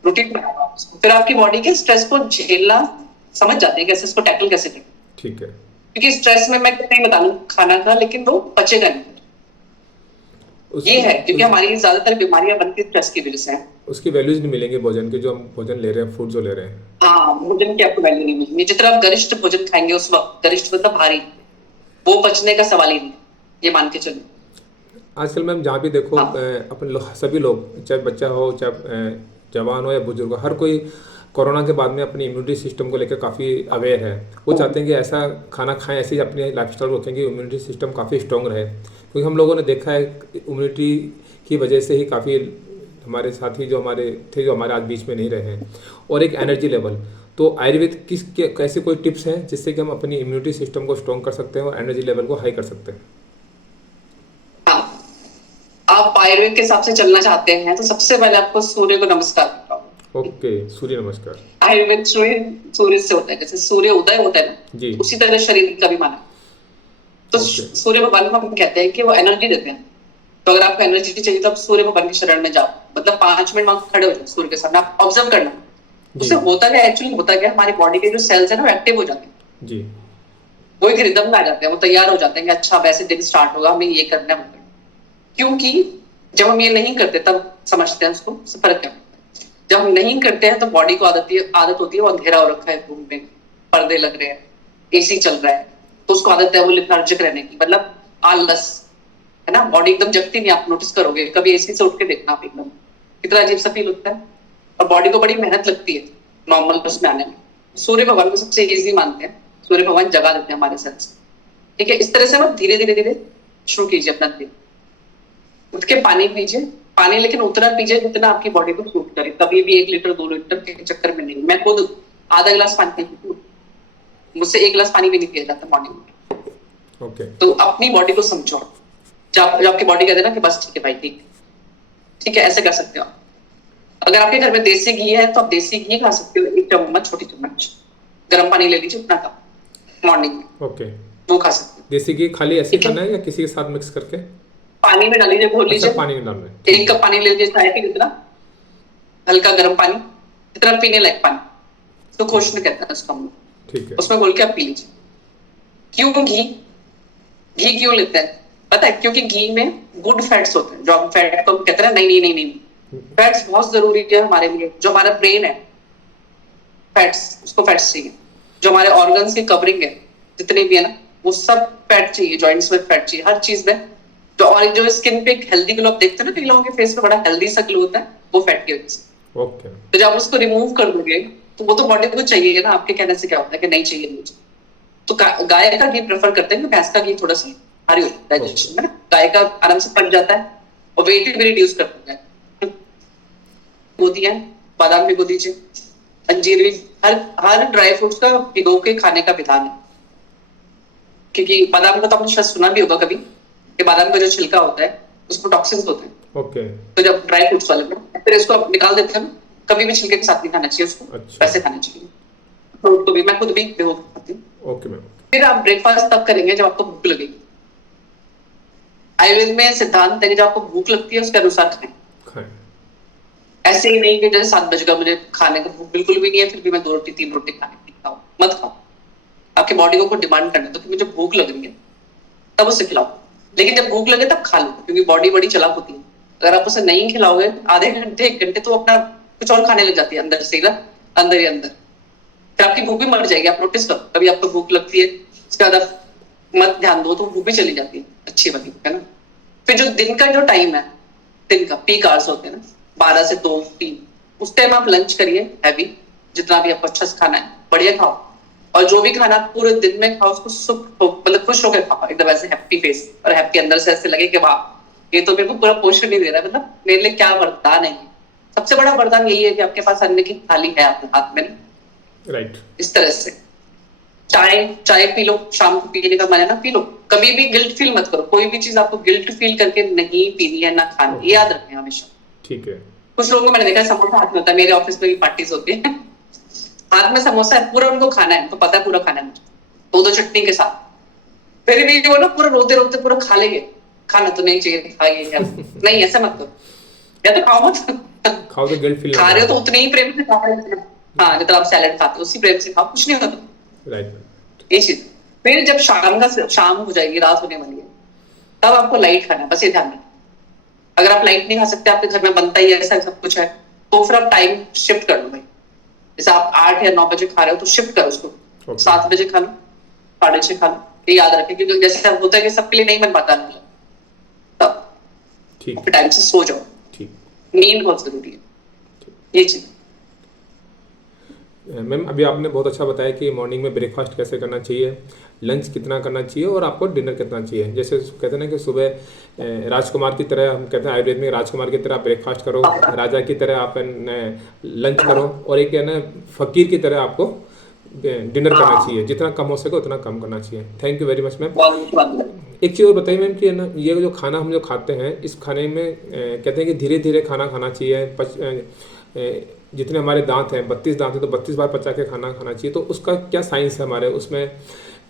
रूटीन बनाओ उसको, फिर आपकी बॉडी के स्ट्रेस को झेलना समझ जाते हैं, कैसे इसको टैकल कैसे करना, ठीक है। क्योंकि स्ट्रेस में मैं नहीं बता दूं खाना का, लेकिन वो पचेगा नहीं, ये है, क्योंकि हमारी ज्यादातर बीमारियां बनती स्ट्रेस की वजह से हैं। उसकी वैल्यूज नहीं मिलेंगे भोजन के, जो हम भोजन ले रहे हैं, फूड जो ले रहे हैं। हाँ, भोजन की आपको वैल्यू नहीं मिलेगी, जितना आप गरिष्ठ भोजन खाएंगे उस वक्त, गरिष्ठ मतलब भारी, वो पचने का सवाल ही नहीं, ये मान के चलो। आजकल मैम जहाँ भी देखो, अपन सभी लोग, चाहे बच्चा हो चाहे जवान हो या बुजुर्ग हो, हर कोई कोरोना के बाद में अपनी इम्यूनिटी सिस्टम को लेकर काफ़ी अवेयर है। वो चाहते हैं कि ऐसा खाना खाएं, ऐसे ही अपनी लाइफस्टाइल को रखें कि इम्यूनिटी सिस्टम काफ़ी स्ट्रॉन्ग रहे, क्योंकि हम लोगों ने देखा है इम्यूनिटी की वजह से ही काफ़ी हमारे साथी जो हमारे थे, जो हमारे आज बीच में नहीं रहे हैं, और एक एनर्जी लेवल। तो आयुर्वेद कैसे कोई टिप्स हैं जिससे कि हम अपनी इम्यूनिटी सिस्टम को स्ट्रॉन्ग कर सकते हैं और एनर्जी लेवल को हाई कर सकते हैं? हाँ, आप आयुर्वेद के हिसाब से चलना चाहते हैं तो सबसे पहले आपको सूर्य को नमस्कार करना होगा। ओके, सूर्य नमस्कार। आयुर्वेद सूर्य सूर्य से होता है, जैसे सूर्य उदय होता है ना, जी। उसी तरह शरीर का भी माना है। तो ओके। सूर्य भगवान को हम कहते हैं कि वो एनर्जी देते हैं। तो अगर आपको एनर्जी चाहिए तो आप सूर्य भगवान की शरण में जाओ, मतलब 5 मिनट वहां खड़े हो जाओ सूर्य के सामने, आप ऑब्जर्व करना। उससे होता क्या, एक्चुअली होता क्या, हमारी बॉडी के जो सेल्स है ना वो एक्टिव हो जाते हैं। जी। वो एक रिदम में आ जाते हैं, वो तैयार हो जाते हैं कि अच्छा वैसे दिन स्टार्ट होगा, हमें ये करना है वो करना है। क्योंकि जब हम ये नहीं करते तब समझते हैं उसको फर्क क्या होता है। जब हम नहीं करते हैं तो बॉडी को आदत होती है, वो अंधेरा हो रखा है रूम में, पर्दे लग रहे हैं, एसी चल रहा है, तो उसको आदत है वो लिथार्जिक रहने की, मतलब आलस, है ना। बॉडी एकदम जगती नहीं, आप नोटिस करोगे कभी एसी से उठ के देखना आप, एकदम कितना अजीब सा फील होता है, और बॉडी को बड़ी मेहनत लगती है नॉर्मल उसमें आने में। सूर्य भगवान को सबसे इजी मानते हैं, सूर्य भगवान जगा देते हैं हमारे सेल्स। ठीक है, इस तरह से आप धीरे धीरे धीरे शुरू कीजिए अपना दिन। उठ के पानी पीजिए, पानी लेकिन उतना पीजिए जितना आपकी बॉडी को सूट करे, कभी भी 1 लीटर 2 लीटर के चक्कर में नहीं। मैं खुद आधा गिलास पानी पीती हूँ, मुझसे 1 गिलास पानी भी नहीं पिया जाता मॉर्निंग में। ओके। तो अपनी बॉडी को समझो, जब आपकी बॉडी कहते हैं ना कि बस ठीक है भाई, ठीक है, ऐसे कर सकते हो। अगर आपके घर में देसी घी है तो आप देसी घी खा सकते हो, 1 चम्मच, छोटी चम्मच गर्म पानी ले लीजिए उतना कप मॉर्निंग में। ओके। वो खा सकते हो। देसी घी खाली ऐसे खाना है या किसी के साथ मिक्स करके? पानी में डाल लीजिए, घोल अच्छा, लीजिए। पानी में डालना है। 1 कप पानी ले लीजिए, चाय के जितना, हल्का गर्म पानी, जितना पीने लायक पानी, तो खोशने कहते हैं उसको हम लोग। ठीक है। उसमें घोल के आप पी लीजिए। क्यों घी क्यों लेते हैं पता है? क्योंकि घी में गुड फैट्स होते हैं, जो हम फैट को कहते हैं ना, नहीं, फैट्स बहुत जरूरी है हमारे लिए। जो हमारा ब्रेन है, फैट्स, उसको फैट्स चाहिए। जो हमारे ऑर्गन्स की कवरिंग है जितने भी है ना, वो सब फैट चाहिए, जॉइंट्स में फैट चाहिए, हर चीज में। जो स्किन पे एक हेल्दी ग्लो आप देखते हो ना, कई लोगों के फेस पे बड़ा हेल्दी सा ग्लो होता है, वो फैट की वजह से। ओके। तो जब उसको रिमूव कर दोगे तो वो तो बॉडी को चाहिए ना, आपके कहने से क्या होता है कि नहीं चाहिए मुझे। तो गाय का घी प्रेफर करते हैं, भैंस का घी थोड़ा सा भारी हो जाता है डाइजेशन में ना, गाय का आराम से पच जाता है और वेट भी रिड्यूस करता है। गोदियां, बादाम भिगो दीजिए, अंजीर भी, हर ड्राई फ्रूट्स का भिगो के खाने का विधान है। क्योंकि बादाम को तो आपने शायद सुना भी होगा कभी कि बादाम का जो छिलका होता है उसमें टॉक्सिन्स होते हैं। ओके। तो जब ड्राई फ्रूट्स वाले में फिर इसको आप निकाल देते हैं, कभी भी छिलके के साथ नहीं खाना चाहिए उसको। अच्छा। वैसे खाना चाहिए। फ्रूट को भी मैं खुद भी भिगो के खाती हूँ। Okay ma'am. फिर आप ब्रेकफास्ट तब करेंगे जब आपको भूख लगेगी। आयुर्वेद में सिद्धांत है कि जब आपको भूख लगती है उसके अनुसार खाएं। ऐसे ही नहीं कि जैसे 7 बजे का मुझे खाने का भूख बिल्कुल भी नहीं है, फिर भी मैं 2 रोटी 3 रोटी खाओ, मत खाओ। आपकी बॉडी को डिमांड करना तो मुझे भूख लग रही है तब उसे खिलाओ, लेकिन जब भूख लगे तब खा लो, क्योंकि बॉडी बड़ी चालाक होती है। अगर आप उसे नहीं खिलाओगे आधे घंटे 1 घंटे, तो अपना कुछ और खाने लग जाती है अंदर से, अंदर ही अंदर, फिर आपकी भूख भी मर जाएगी। आप नोटिस करो, कभी आपको भूख लगती है उसके बाद आप मत ध्यान दो तो भूख भी चली जाती है अच्छी वाली, है ना। फिर जो दिन का जो टाइम है, दिन का पीक आवर्स होते हैं ना, 12 से 2 3, उस टाइम आप लंच करिए हैवी, जितना भी आपको अच्छा से खाना है बढ़िया खाओ, और जो भी खाना पूरे दिन में खाओ उसको सुख मतलब खुश होकर खाओ, एकदम ऐसे हैप्पी फेस, और हैप्पी अंदर से ऐसे लगे कि वाह ये तो मेरे को पूरा पोषण नहीं दे रहा है, मतलब मेरे लिए क्या वरदान है। सबसे बड़ा वरदान यही है कि आपके पास अन्न की थाली है आपके हाथ में। राइट। इस तरह से चाय पी लो, शाम को पीने का मन है ना पी लो, कभी भी गिल्ट फील मत करो। कोई भी चीज आपको गिल्ट फील करके नहीं पीनी है ना खानी, ये याद रखें हमेशा। ठीक है। कुछ लोगों को मैंने देखा समोसा हाथ में होता है, मेरे ऑफिस में भी पार्टीज होती है, हाथ में समोसा है, पूरा उनको खाना है, तो पता है पूरा खाना है मुझे, 2 चटनी के साथ, फिर भी वो ना पूरा रोते रोते पूरा खा लेंगे। खाना तो नहीं चाहिए, खाइए क्या नहीं, ऐसा मत करो, या तो खाओ मत, खाओ तो गिल्ट फील खा रहे हो तो उतने ही प्रेम से खा रहे हो। हाँ, जितना आप सैलेड खाते हो उसी प्रेम से खाओ, कुछ नहीं होता। राइट। ये चीज। फिर जब शाम हो जाएगी, रात होने वाली है, तब आपको लाइट खाना है, बस ये ध्यान रखना। अगर आप लाइट नहीं खा सकते, आपके घर में बनता ही ऐसा सब कुछ है, तो फिर आप टाइम शिफ्ट कर लो भाई। जैसे आप 8 या 9 बजे खा रहे हो तो शिफ्ट करो उसको, 7 बजे खा लो, 6:30 खा लो, ये याद रखें, क्योंकि जैसे होता है कि सबके लिए नहीं बन पाता, तब ठीक, टाइम से सो जाओ। ठीक। नींद बहुत जरूरी है, ये चीज। मैम अभी आपने बहुत अच्छा बताया कि मॉर्निंग में ब्रेकफास्ट कैसे करना चाहिए, लंच कितना करना चाहिए और आपको डिनर कितना चाहिए। जैसे कहते हैं ना कि सुबह राजकुमार की तरह, हम कहते हैं आयुर्वेद में राजकुमार की तरह आप ब्रेकफास्ट करो, राजा की तरह आप लंच करो, और एक है ना फकीर की तरह आपको डिनर करना चाहिए। जितना कम हो सके उतना कम करना चाहिए। Thank you very much ma'am. बहुत अच्छी बात है। एक चीज़ और बताइए मैम कि है ना ये जो खाना हम जो खाते हैं, इस खाने में कहते हैं कि धीरे धीरे खाना खाना चाहिए। जितने हमारे दांत हैं, 32 दांत हैं, तो 32 बार पचा के खाना खाना चाहिए। तो उसका क्या साइंस है हमारे उसमें,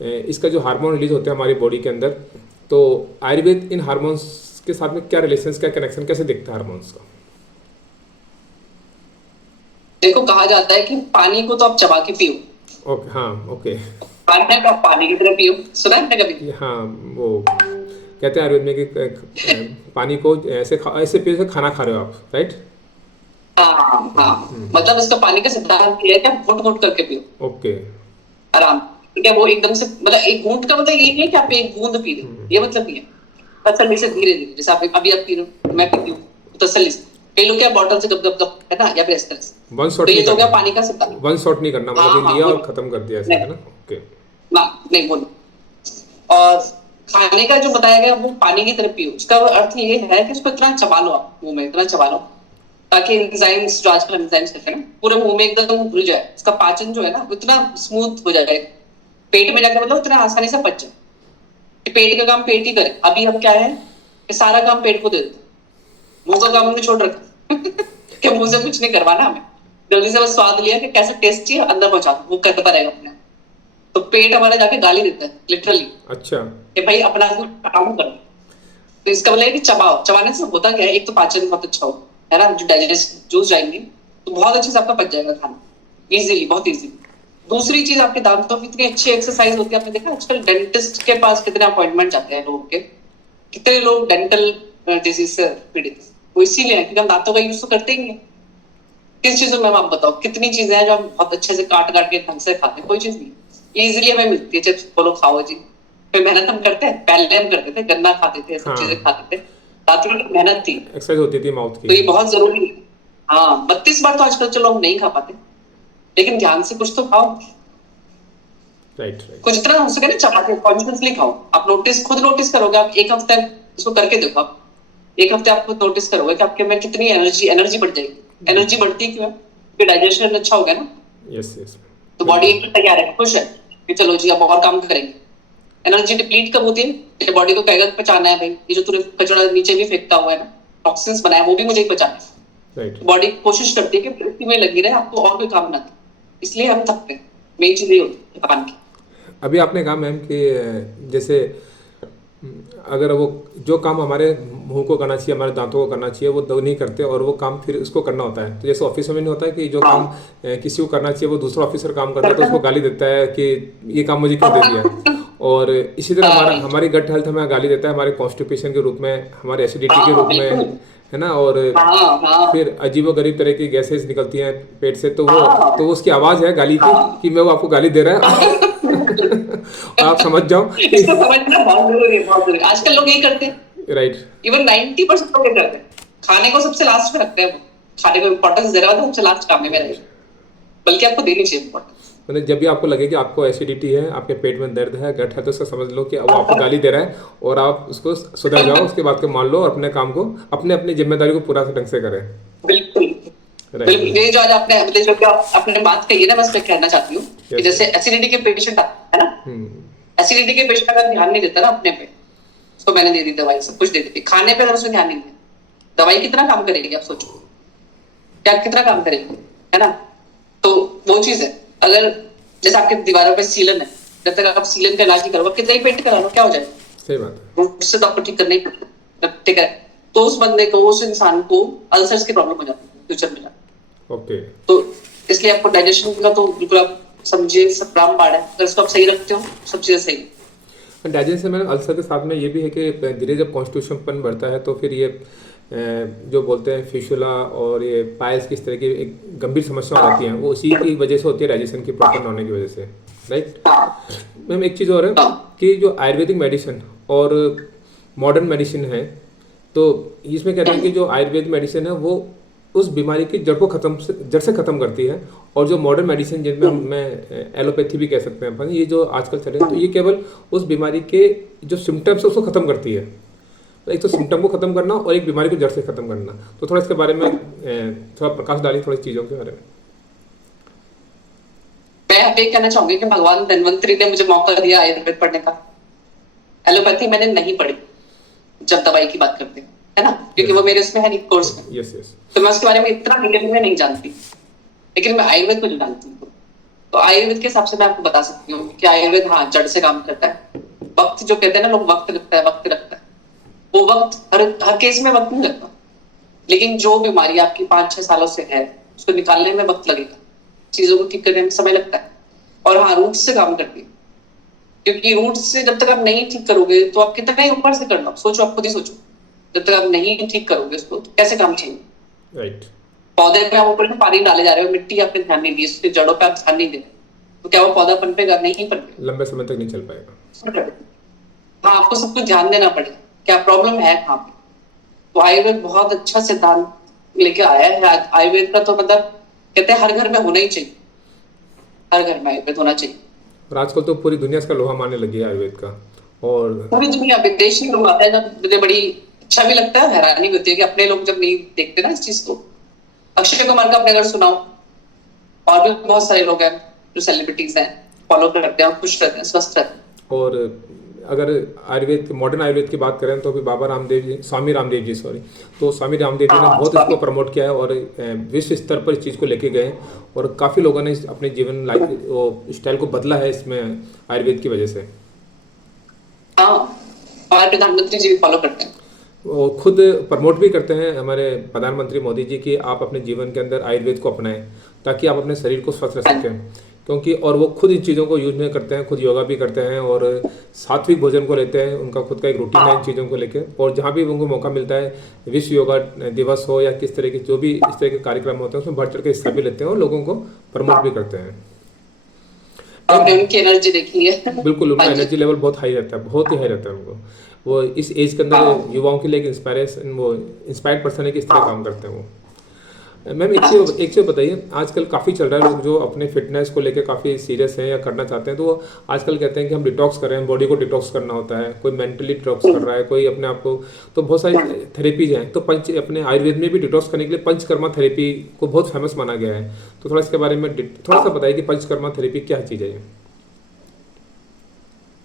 इसका जो हार्मोन रिलीज होते हैं हमारी बॉडी के अंदर, तो आयुर्वेद इन हार्मोन्स के साथ में क्या रिलेशन, क्या कनेक्शन कैसे दिखता है हार्मोन्स का? देखो, कहा जाता है कि पानी को तो आप चबा के पियो। ओके, हाँ, ओके। पानी को आप पानी की तरह पियो, सुना है कभी? हाँ, वो कहते हैं आयुर्वेद में कि पानी को ऐसे पियो जैसे खाना खा रहे हो आप, राइट? हाँ हाँ, मतलब इसका पानी का सिद्धांत ये है कि आप घुट घुट करके पियो, ओके। आराम। ठीक है, वो एकदम से मतलब एक घूंट का मतलब ये नहीं है कि आप एक बूंद पी रहे हो, ये मतलब नहीं है। तसल्ली से धीरे धीरे, जैसे आप अभी आप पी रहे हो, मैं पीती हूँ, तो तसल्ली से। कई लोग क्या बॉटल से गप गप गप, है ना, या फिर इस तरह से। वन शॉट तो ये नहीं तो हो गया करना, पानी का सिद्धांत। वन शॉट नहीं करना, मतलब ये हाँ लिया वो और खत्म कर दिया ऐसे, है ना? ओके। नहीं बोलो। और खाने का जो बताया गया वो पानी की तरह पियो, उसका अर्थ ये है कि उसको इतना चबा लो, आप मुंह में इतना चबा लो ताकि एंजाइम्स, जो आजकल एंजाइम्स कहते हैं ना, पूरे मुंह में एकदम घुल जाए। उसका पाचन जो है ना इतना स्मूथ हो जाए, पेट में जाकर मतलब उतना आसानी से पच जाए। पेट का काम पेट ही करे। अभी हम क्या है कि सारा काम पेट को दे देते, मुंह का काम हमने छोड़ रखा कि मुंह से कुछ नहीं करवाना हमें, जल्दी से बस स्वाद लिया कि कैसा टेस्टी है, अंदर पहुंचा दो, वो करता रहेगा अपने। तो पेट हमारा जाके गाली देता है लिटरली, अच्छा। कि भाई अपना कुछ काम करो। तो इसका मतलब है कि चबाओ। चबाने से होता क्या है, एक तो पाचन बहुत अच्छा हो, है ना, जो डाइजेस्ट जूस जाएंगे तो बहुत अच्छे से आपका पच जाएगा खाना, इजीली, बहुत इजीली। दूसरी चीज, आपके दांतों की इतनी अच्छी एक्सरसाइज होती है। आपने देखा आजकल डेंटिस्ट के पास कितने अपॉइंटमेंट जाते हैं लोगों के, कितने लोग डेंटल डिजीज से पीड़ित, वो इसीलिए है क्योंकि हम दांतों का यूज तो करते ही नहीं है। किस चीजों में आप बताओ, कितनी चीजें हैं जो हम बहुत अच्छे से काट काट के ढंग से खाते हैं? कोई चीज नहीं, इजीली हमें मिलती है। चिप्स बोलो, खाओ जी। फिर मेहनत हम करते हैं, पहले हम करते थे, गन्ना खाते थे, सब हाँ, चीजें खाते थे, दांतों में मेहनत थी, एक्सरसाइज होती थी माउथ तो ये की। बहुत जरूरी है। हाँ, 32 बार तो आजकल चलो हम नहीं खा पाते, लेकिन ध्यान से कुछ तो खाओ। Right, right. कुछ जितना हो सके ना चबा के कॉन्शियसली खाओ। आप खुद नोटिस करोगे। आप एक हफ्ते इसको करके देखो, आप एक हफ्ते आप खुद नोटिस करोगे कि आपके में कितनी एनर्जी बढ़ जाएगी। एनर्जी बढ़ती क्यों है? क्योंकि डाइजेशन अच्छा हो गया ना, यस, यस। तो बॉडी एकदम तैयार है, खुश है कि चलो जी अब और काम करेंगे। एनर्जी डिप्लीट कब होती है? बॉडी को कहेगा पचाना है, भाई ये जो तूने कचरा नीचे भी फेंकता हुआ है ना, टॉक्सिन्स बनाया, वो भी मुझे ही पचाना है। राइट। बॉडी कोशिश करती है कि इसी में लगी रहे, आपको और कोई काम ना दे, इसलिए हम थकते हैं। मेन चीज ये होती है थकान की। अभी आपने कहा मैम कि जैसे अगर वो जो काम हमारे मुंह को करना चाहिए, हमारे दांतों को करना चाहिए, वो दो नहीं करते और वो काम फिर उसको करना होता है। तो जैसे ऑफिस में नहीं होता है कि जो काम किसी को करना चाहिए वो दूसरा ऑफिसर काम करता है, तो उसको गाली देता है कि ये काम मुझे क्यों दे दिया। और इसी तरह हमारी गट हेल्थ हमें गाली देता है, हमारे कॉन्स्टिपेशन के रूप में, हमारे एसिडिटी के रूप में, है ना। और फिर अजीबो गरीब तरह की गैसेस निकलती हैं पेट से, तो उसकी आवाज़ है गाली की कि मैं वो आपको गाली दे रहा है। आप समझ जाओ। इसको समझना बहुत जरूरी है, बहुत जरूरी। आजकल लोग यही करते हैं, राइट। इवन 90% लोग ये करते हैं। खाने को सबसे लास्ट में रखते हैं, खाने को इम्पोर्टेंस दे रहा हो तो सबसे लास्ट काम में रहेगा, बल्कि आपको देनी चाहिए इम्पोर्टेंस। मतलब जब भी आपको लगे कि आपको एसिडिटी है, आपके पेट में दर्द है, गट है, तो उसका समझ लो कि वो आपको गाली दे रहा है और आप उसको सुधर जाओ। उसके बाद को मान लो और अपने काम को, अपनी जिम्मेदारी को पूरा ढंग से करें। बिल्कुल बिल्कुल। ये जो आज आपने बात कही है ना, मैं इस पे कहना चाहती हूँ कि जैसे एसिडिटी के पेशेंट है ना, एसिडिटी के पेशेंट अगर ध्यान नहीं देता ना अपने पे, उसको मैंने दे दी दवाई, सब कुछ दे दी, खाने पे अगर उसने ध्यान नहीं दिया, दवाई कितना काम करेगी? आप सोचो, क्या कितना काम करेगी, है ना। तो वो चीज है, अगर जैसे आपके दीवारों पे सीलन है, जब तक आप सीलन का इलाज नहीं करोगे, कितना ही पेंट करा लो, क्या हो जाएगा? सही बात है। उससे तो आपको ठीक करना ही, ठीक है। तो उस बंदे को, उस इंसान को अल्सर्स की प्रॉब्लम हो जाती है फ्यूचर में। ओके। तो इसलिए आपको डाइजेशन का तो बिल्कुल आप समझिए, सब रामबाण है। अगर इसको आप सही रखते हो, सब चीजें सही। डाइजेशन में अल्सर के साथ में ये भी है कि धीरे जब कॉन्स्टिट्यूशन बढ़ता है तो फिर ये जो बोलते हैं फिशुला और ये पाइल्स की इस तरह की एक गंभीर समस्या हो जाती हैं, वो उसी की वजह से होती है, डाइजेशन की प्रॉपर न होने की वजह से, राइट। मैम एक चीज़ और है कि जो आयुर्वेदिक मेडिसिन और मॉडर्न मेडिसिन है, तो इसमें कहते हैं कि जो आयुर्वेद मेडिसिन है वो उस बीमारी की जड़ से ख़त्म करती है और जो मॉडर्न मेडिसिन जिनमें मैं एलोपैथी भी कह सकते हैं अपन, ये जो आजकल चले तो ये केवल उस बीमारी के जो सिम्टम्स है उसको ख़त्म करती है। तो एक तो सिम्टम को ख़त्म करना और एक बीमारी को जड़ से ख़त्म करना। तो थोड़ा इसके बारे में थोड़ा प्रकाश डालिए, थोड़ी चीज़ों के बारे में। मैं अब ये कहना चाहूंगी कि भगवान धन्वंतरी ने मुझे मौका दिया आयुर्वेद पढ़ने का। एलोपैथी मैंने नहीं पढ़ी जब दवाई की बात करते हैं, है ना, क्योंकि वो मेरे उसमें है नहीं कोर्स में। Yes yes. तो मैं उसके बारे में इतना डिटेल में नहीं जानती, लेकिन मैं आयुर्वेद को जानती हूँ। तो आयुर्वेद के हिसाब से मैं आपको बता सकती हूँ कि आयुर्वेद हाँ जड़ से काम करता है। वक्त जो कहते हैं ना लोग, वक्त लगता है, वक्त लगता है, वो वक्त हर केस में वक्त नहीं लगता, लेकिन जो बीमारी आपकी 5-6 सालों से है उसको निकालने में वक्त लगेगा, चीजों को ठीक करने में समय लगता है। और हाँ, रूट से काम करती है, क्योंकि रूट से जब तक आप नहीं ठीक करोगे तो आप कितना ही ऊपर से कर लो, सोचो, आप खुद ही सोचो, जब तक आप नहीं ठीक करोगे उसको तो कैसे काम चलेगा। राइट। पौधे में आप ऊपर से पानी डाले जा रहे हो, मिट्टी आपने ध्यान नहीं दी, उसकी जड़ों पे आप ध्यान नहीं दे रहे, तो क्या वो पौधा पनपेगा? नहीं पनपेगा, लंबे समय तक नहीं चल पाएगा। हाँ, आपको सब कुछ ध्यान देना पड़ेगा, क्या प्रॉब्लम है कहाँ पे। तो आयुर्वेद बहुत अच्छा सिद्धांत लेके आया है। आयुर्वेद का तो मतलब कहते हैं हर घर में होना ही चाहिए, हर घर में आयुर्वेद होना चाहिए। और आजकल तो पूरी दुनिया इसका लोहा मानने लगी है आयुर्वेद का। और पूरी दुनिया, विदेशी लोग आते हैं जब, मुझे बड़ी अच्छा भी लगता है, हैरानी होती है कि अपने लोग जब नहीं देखते ना इस चीज को। अक्षय कुमार का अपने घर सुनाओ, और भी बहुत सारे लोग हैं जो सेलिब्रिटीज हैं, फॉलो करते हैं और खुश रहते हैं, स्वस्थ रहते हैं। और अगर आयुर्वेद, मॉडर्न आयुर्वेद की बात करें तो अभी बाबा रामदेव जी, स्वामी रामदेव जी सॉरी, तो स्वामी रामदेव जी ने हाँ, बहुत इसको प्रमोट किया है और विश्व स्तर पर इस चीज़ को लेके गए और काफ़ी लोगों ने अपने जीवन लाइफ स्टाइल को बदला है इसमें आयुर्वेद की वजह से। हाँ, हमारे प्रधानमंत्री जी भी फॉलो करते हैं। वो खुद प्रमोट भी करते हैं हमारे प्रधानमंत्री मोदी जी कि आप अपने जीवन के अंदर आयुर्वेद को अपनाएं ताकि आप अपने शरीर को स्वस्थ रख सकें, क्योंकि और वो खुद इन चीज़ों को यूज में करते हैं, खुद योगा भी करते हैं और सात्विक भोजन को लेते हैं, उनका खुद का एक रूटीन है इन चीज़ों को लेकर। और जहाँ भी उनको मौका मिलता है, विश्व योगा दिवस हो या किस तरह के जो भी इस तरह के कार्यक्रम होते हैं उसमें बढ़ चढ़ के हिस्सा भी लेते हैं और लोगों को प्रमोट भी करते हैं। आपने उनकी एनर्जी देखी है? बिल्कुल, उनका एनर्जी लेवल बहुत हाई रहता है, बहुत ही हाई रहता है उनको। वो इस एज के अंदर युवाओं के लिए एक इंस्पायरेशन, वो इंस्पायर्ड पर्सन है कि इस तरह काम करते हैं वो। मैम एक चीज़ बताइए, आजकल काफ़ी चल रहा है, लोग जो अपने फिटनेस को लेकर काफ़ी सीरियस हैं या करना चाहते हैं तो वो आजकल कहते हैं कि हम डिटॉक्स कर रहे हैं, बॉडी को डिटॉक्स करना होता है, कोई मेंटली डिटॉक्स कर रहा है, कोई अपने आप को, तो बहुत सारी थेरेपीज हैं। तो अपने आयुर्वेद में भी डिटॉक्स करने के लिए पंचकर्मा थेरेपी को बहुत फेमस माना गया है। तो थोड़ा इसके बारे में थोड़ा सा बताइए कि पंचकर्मा थेरेपी क्या चीज़ है ये?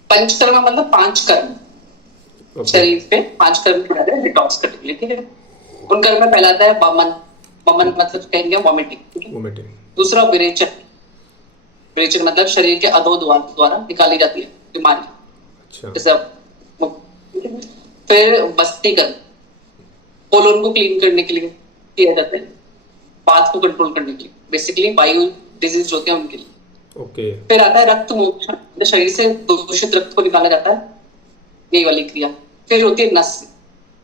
पंचकर्मा मतलब 5 कर्म, शरीर पे 5 कर्म किया जाता है डिटॉक्स करने के लिए, ठीक है। उन कर्म में पहला आता है वमन, वमन मतलब कहेंगे वॉमिटिंग, वोमिटिंग। दूसरा विरेचन, विरेचन मतलब शरीर के अधो द्वारा निकाली जाती है बीमारी। अच्छा। जैसे फिर वस्तीकरण, कोलोन को क्लीन करने के लिए किया जाता है, बात को कंट्रोल करने के लिए, बेसिकली वायु डिजीज होते हैं उनके लिए। ओके। फिर आता है रक्त मोक्षण, शरीर से दूषित रक्त को निकाला जाता है, ये वाली क्रिया। फिर होती है नस,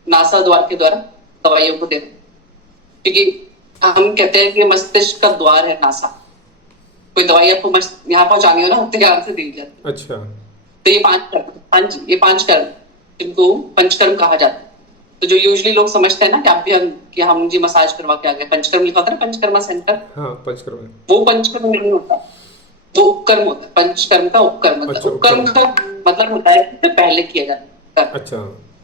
नासा द्वार के द्वारा दवाइयों को देना, क्योंकि हम कहते हैं कि मस्तिष्क का द्वार है नासा। कोई दवाई आपको यहाँ पहुंचानी हो ना, ध्यान से दी जाती है। अच्छा। तो ये 5 कर्म, हाँ जी, ये 5 कर्म जिनको पंचकर्म कहा जाता है। तो जो यूजुअली लोग समझते हैं ना कि आप भी कि हम जी मसाज करवा के आ गए, पंचकर्म लिखा होता है ना, पंचकर्मा सेंटर, हाँ पंचकर्म, वो पंचकर्म नहीं होता, वो उपकर्म होता है। पंचकर्म का उपकर्म, अच्छा, उपकर्म का मतलब होता है कि पहले किया जाता है। अच्छा।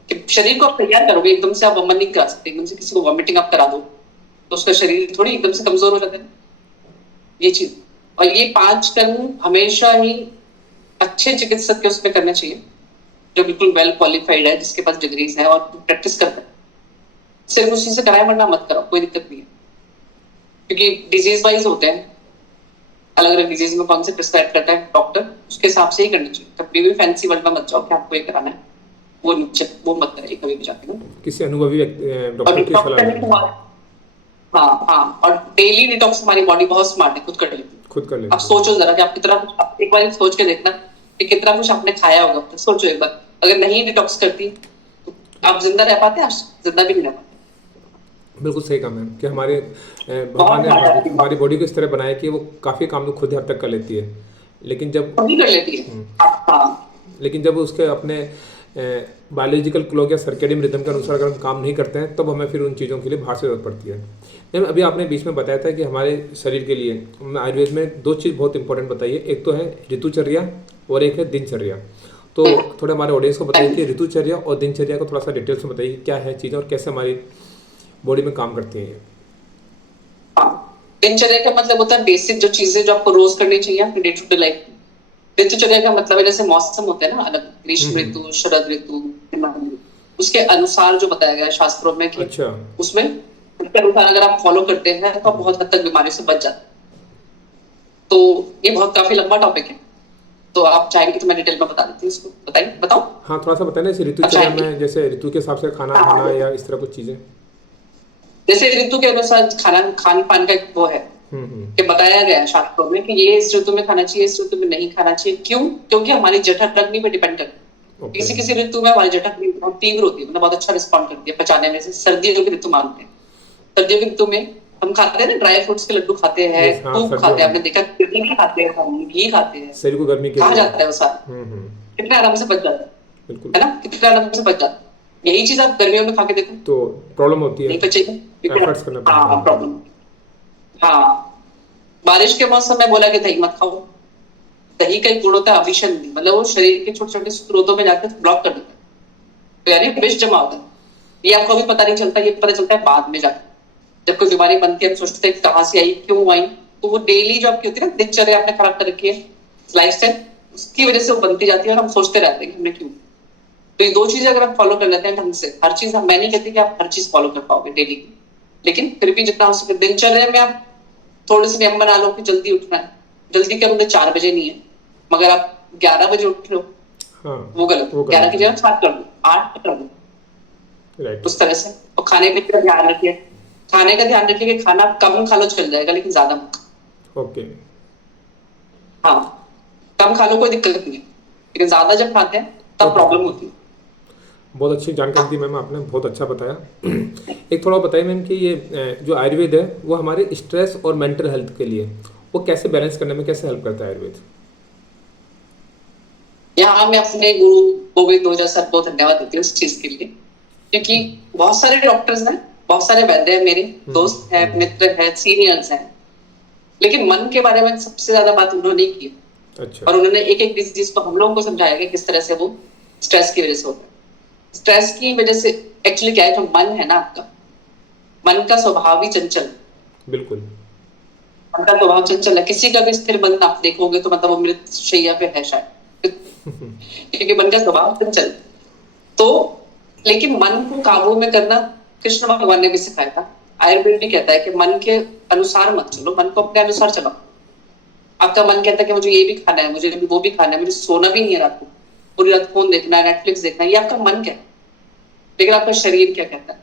कि शरीर को आप तैयार करोगे, एकदम से आप वमन नहीं करा सकते, एकदम से किसी को वॉमिटिंग आप करा दो तो उसका शरीर थोड़ी एकदम से कमजोर हो जाता है, ये चीज। और ये 5 कर्म हमेशा ही अच्छे चिकित्सक के उसमें करने चाहिए, जो बिल्कुल वेल क्वालिफाइड है, जिसके पास डिग्रीज है और प्रैक्टिस करता है। सिर्फ उसी से कराए, वरना मत कराओ, कोई दिक्कत नहीं है, क्योंकि डिजीज वाइज होते हैं, अलग अलग डिजीज में कौन से प्रिस्क्राइब करता है डॉक्टर, उसके हिसाब से ही करना चाहिए। कभी भी फैंसी वर्ड में मत जाओ कि आपको ये कराना है, वो मत कराइए कभी भी जाके ना, किसी अनुभवी डॉक्टर की सलाह। हाँ हाँ, और डेली डिटॉक्स हमारी बॉडी बहुत स्मार्ट है, खुद कर लेती है, खुद कर लेती है। आप सोचो जरा कि आप कितना कुछ, एक बार सोच के देखना कि कितना कुछ आपने खाया होगा, तो सोचो एक बार, अगर नहीं डिटॉक्स करती तो आप जिंदा रह पाते? जिंदा भी नहीं रह पाते। बिल्कुल सही काम है कि हमारे भगवान ने हमारी बॉडी को इस तरह बनाया कि वो काफ़ी काम तो खुद हद तक कर लेती है, लेकिन जब कर लेती है। हाँ, लेकिन जब उसके अपने बायोलॉजिकल क्लॉक या सर्केडियन रिदम के अनुसार अगर हम काम नहीं करते हैं तब हमें फिर उन चीज़ों के लिए बाहर से ज़रूरत पड़ती है। मैम अभी आपने बीच में बताया था कि हमारे शरीर के लिए आयुर्वेद में दो चीज़ बहुत इंपॉर्टेंट बताइए, एक तो है ऋतुचर्या और एक है दिनचर्या। तो थोड़ा हमारे ऑडियंस को बताइए कि ऋतुचर्या और दिनचर्या को थोड़ा सा डिटेल्स में बताइए, क्या है चीज़ें और कैसे हमारी बॉडी में काम करती हैं ये। दिनचर्या का मतलब होता है बेसिक जो चीजें जो आपको रोज करनी चाहिए अपने डे टू डे लाइफ में। ऋतुचर्या का मतलब है जैसे मौसम होते हैं ना अलग, ग्रीष्म ऋतु, शरद ऋतु, हिमालय ऋतु, उसके अनुसार जो बताया गया है शास्त्रों में कि अच्छा, उसमें उसके अनुसार अगर आप फॉलो करते हैं तो आप बहुत हद तक बीमारी से बच जाते हैं। तो ये बहुत काफी लंबा टॉपिक है, तो आप चाहेंगे तो मैं डिटेल में बता देती हूँ इसको। बताइए, बताओ। हाँ थोड़ा सा बताएं ना, जैसे ऋतुचर्या में जैसे ऋतु के हिसाब से खाना खाना या इस तरह कुछ चीज़ें। जैसे ऋतु के अनुसार खान पान का वो है कि बताया गया है शास्त्रों में कि ये इस ऋतु में खाना चाहिए, इस ऋतु में नहीं खाना चाहिए। क्यों? क्योंकि हमारी जठर अग्नि पे डिपेंड करती है। किसी किसी ऋतु में हमारी जठर अग्नि बहुत तीव्र होती है, मतलब बहुत अच्छा रिस्पॉन्ड करती है पचाने में। से सर्दियों की ऋतु मानते हैं, सर्दियों की ऋतु में हम खाते हैं ना ड्राई फ्रूट्स के लड्डू खाते हैं, खूब खाते हैं, आपने देखा घी खाते हैं, हम घी खाते हैं, शरीर को गर्मी के कहा जाता है वो सारा, कितने आराम से बच जाता है, है ना, कितने आराम से बच जाता है। यही चीज आप गर्मियों में खा के देखो तो प्रॉब्लम होती है, नहीं बचेगा, एफर्ट्स करना पड़ता है। हाँ प्रॉब्लम। हाँ, बारिश के मौसम में बोला कि दही मत खाओ, दही का एक गुण होता है अभिसंधि, मतलब वो शरीर के छोटे छोटे स्रोतों में जाकर ब्लॉक कर देता है, तो यानी विष जमा होता है। ये आपको भी पता नहीं चलता, ये पता चलता है बाद में जाकर जब कोई बीमारी बनती है। हम सोचते हैं कहाँ से आई, क्यों आई, तो वो डेली जो आपकी होती है ना दिनचर्या आपने खराब कर रखी है, लाइफस्टाइल, उसकी वजह से वो बनती जाती है और हम सोचते रहते हैं कि हमने क्यों। तो ये दो चीजें अगर आप फॉलो कर लेते हैं ढंग से, हर चीज, मैं नहीं कहती कि आप हर चीज फॉलो कर पाओगे डेली, लेकिन फिर भी जितना हो सके दिनचर्या में आप थोड़े से नियम बना लो कि जल्दी उठना है। जल्दी क्या मतलब 4 बजे नहीं है, मगर आप 11 बजे उठ रहे हो, हाँ, वो गलत। 11 की जगह 7 कर दो, 8 कर दो, उस तरह से। और खाने पीने का ध्यान रखिए, खाने का ध्यान रखिए कि खाना कम खा लो चल जाएगा, लेकिन ज्यादा मत। ओके, हाँ, कम खा लो कोई दिक्कत नहीं है, लेकिन ज्यादा जब खाते हैं तब प्रॉब्लम होती है। बहुत अच्छी जानकारी दी मैम आपने, बहुत अच्छा बताया। एक थोड़ा बताइए मैम कि ये जो आयुर्वेद है वो हमारे स्ट्रेस और मेंटल हेल्थ के लिए वो कैसे बैलेंस करने में कैसे हेल्प करता है आयुर्वेद। यहाँ मैं अपने गुरु गोविंद ओझा सर को धन्यवाद देती हूँ इस चीज के लिए, क्योंकि बहुत सारे डॉक्टर्स हैं, बहुत सारे वैद्य हैं, मेरे दोस्त हैं, मित्र हैं, सीनियर्स हैं, लेकिन मन के बारे में सबसे ज्यादा बात उन्होंने की। अच्छा। और उन्होंने एक एक डिजीज को हम लोगों को समझाया कि किस तरह से वो स्ट्रेस की वजह से होता है। स्ट्रेस की वजह से एक्चुअली क्या है, जो मन है ना आपका, मन का स्वभाव ही चंचल, बिल्कुल मन का स्वभाव चंचल है। किसी का भी स्थिर मन आप देखोगे तो मतलब वो मृत शैया पे है शायद, क्योंकि मन का स्वभाव चंचल। तो लेकिन मन को काबू में करना कृष्ण भगवान ने भी सिखाया था। आयुर्वेद भी कहता है कि मन के अनुसार मत चलो, मन को अपने अनुसार चलाओ। आपका मन कहता है कि मुझे ये भी खाना है, मुझे वो भी खाना है, मुझे सोना भी नहीं है रात को, पूरी रात फोन देखना है, नेटफ्लिक्स देखना है, ये आपका मन कहता है। लेकिन आपका शरीर क्या कहता है,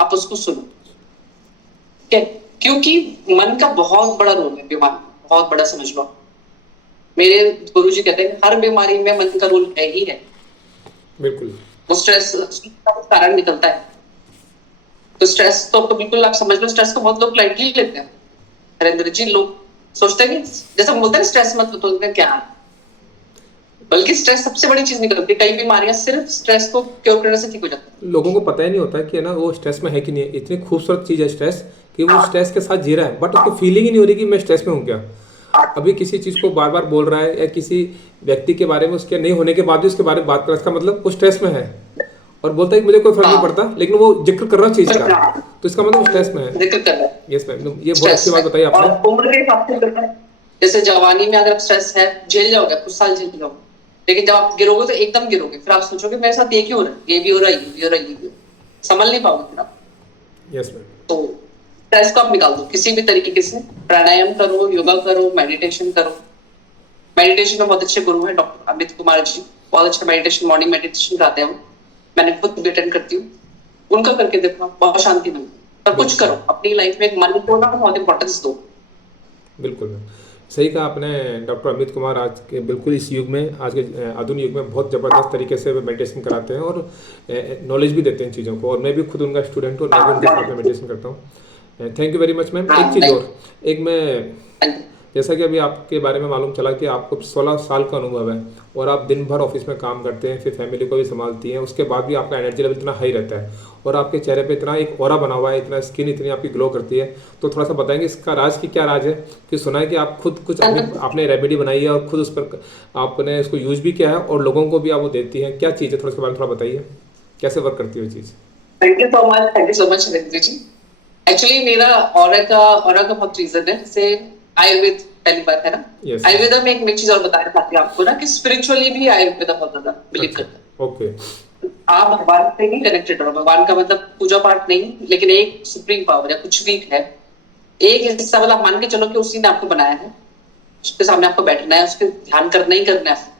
आप उसको सुनो, क्योंकि मन का बहुत बड़ा रोल है बीमारी, बहुत बड़ा, समझ लो। मेरे गुरुजी कहते हैं हर बीमारी में मन का रोल है ही है। बिल्कुल, वो स्ट्रेस का कारण निकलता है। तो स्ट्रेस तो बिल्कुल आप समझ लो, स्ट्रेस को बहुत लोग लाइटली लेते हैं हरेंद्र जी। लोग सोचते हैं कि जैसा बोलते हैं स्ट्रेस मत लो, तो क्या, बल्कि स्ट्रेस सबसे बड़ी चीज निकलती है। कई बीमारियां सिर्फ स्ट्रेस को क्योर करने से ठीक हो जाती है। लोगों को पता ही नहीं होता कि ना वो स्ट्रेस में है कि नहीं है। इतनी खूबसूरत चीज़ है स्ट्रेस कि वो स्ट्रेस के साथ जी रहा है, बट उसको फीलिंग ही नहीं हो रही कि मैं स्ट्रेस में हूँ क्या। अभी किसी चीज़ को बार बार बोल रहा है या किसी व्यक्ति के बारे में उसके नहीं होने के बाद भी उसके बारे में बात कर रहा है, इसका मतलब वो स्ट्रेस में है और बोलता है कि मुझे कोई फर्क नहीं पड़ता, लेकिन वो जिक्र कर रहा है चीज़ का, तो इसका मतलब स्ट्रेस में है। जिक्र कर रहा है। यस मैम, ये बहुत अच्छी बात बताई आपने। और उम्र के हिसाब से करना है। जैसे जवानी में अगर आप स्ट्रेस है झेल जाओगे, कुछ साल झेल जाओगे, लेकिन जब आप गिरोगे तो एकदम गिरोगे, फिर आप सोचोगे मेरे साथ ये क्यों हो रहा है, ये भी हो रहा है, ये भी हो रहा है, ये भी, संभल नहीं पाओगे फिर आप। Yes ma'am. तो स्ट्रेस को आप निकाल दो किसी भी तरीके से, प्राणायाम करो, योगा करो, मेडिटेशन करो। मेडिटेशन में बहुत अच्छे गुरु हैं डॉक्टर अमित कुमार जी, बहुत अच्छा मेडिटेशन, मॉर्निंग मेडिटेशन कराते हैं वो, मैंने खुद भी अटेंड करती हूँ। उनका करके देखो, बहुत शांति मिलती है। पर कुछ करो अपनी लाइफ में, एक मन को ना बहुत इंपॉर्टेंस दो। बिल्कुल मैम, सही कहा आपने। डॉक्टर अमित कुमार आज के बिल्कुल इस युग में, आज के आधुनिक युग में बहुत ज़बरदस्त तरीके से मेडिटेशन कराते हैं और नॉलेज भी देते हैं चीज़ों को, और मैं भी खुद उनका स्टूडेंट हूँ और मैं भी उनके साथ में मेडिटेशन करता हूँ। Thank you very much ma'am. एक चीज़ और, एक मैं जैसा कि अभी आपके बारे में मालूम चला कि आपको 16 साल का अनुभव है और आप दिन भर ऑफिस में काम करते हैं, फिर फैमिली को भी संभालती हैं, उसके बाद भी आपका एनर्जी लेवल इतना हाई रहता है और आपके चेहरे पे इतना एक ऑरा बना हुआ है, इतना स्किन इतनी आपकी ग्लो करती है। तो थोड़ा सा बताएंगे इसका राज की क्या राज है? कि सुना है कि आप खुद कुछ आपने रेमेडी बनाई है और खुद उस पर आपने इसको यूज भी किया है और लोगों को भी आप वो देती हैं। क्या चीज़ है, थोड़ा इसके बारे में थोड़ा बताइए, कैसे वर्क करती है वो चीज़? Thank you so much Riddhi ji. Actually मेरा ऑरा का बहुत रीजन है। जैसे आयुर्वेद पहली बात है ना, Yes. आयुर्वेदा में एक चीज और बताना चाहती हूँ आपको ना, कि स्पिरिचुअली भी आयुर्वेदा बहुत ज्यादा बिलीव करता है। ओके। आप भगवान से ही कनेक्टेड हो। भगवान का मतलब पूजा पाठ नहीं, लेकिन एक सुप्रीम पावर या कुछ भी है, एक हिस्सा मतलब मान के चलो कि उसी ने आपको बनाया है, उसके सामने आपको बैठना है, उसके ध्यान करना ही करना है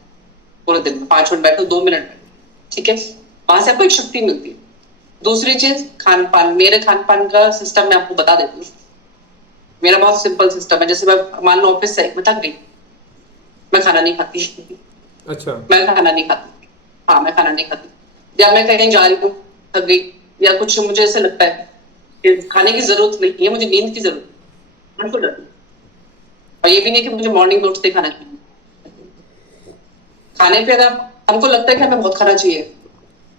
पूरे दिन में। 5 मिनट बैठो, 2 मिनट बैठो, ठीक है, वहां से आपको एक शक्ति मिलती है। दूसरी चीज खान पान। मेरे खान पान का सिस्टम मैं आपको बता देती हूँ। मेरा बहुत सिंपल सिस्टम है। जैसे मैं मान लो ऑफिस से मैं थक गई, मैं खाना नहीं खाती। अच्छा। मैं खाना नहीं खाती, हाँ मैं खाना नहीं खाती। या मैं कहीं जा रही हूँ, थक गई, या कुछ मुझे ऐसे लगता है कि खाने की जरूरत नहीं है, मुझे नींद की जरूरत है, मैं सो जाती हूँ। और ये भी नहीं कि मुझे मॉर्निंग में उठते खाना चाहिए। खाने पे अगर हमको लगता है कि हमें बहुत खाना चाहिए,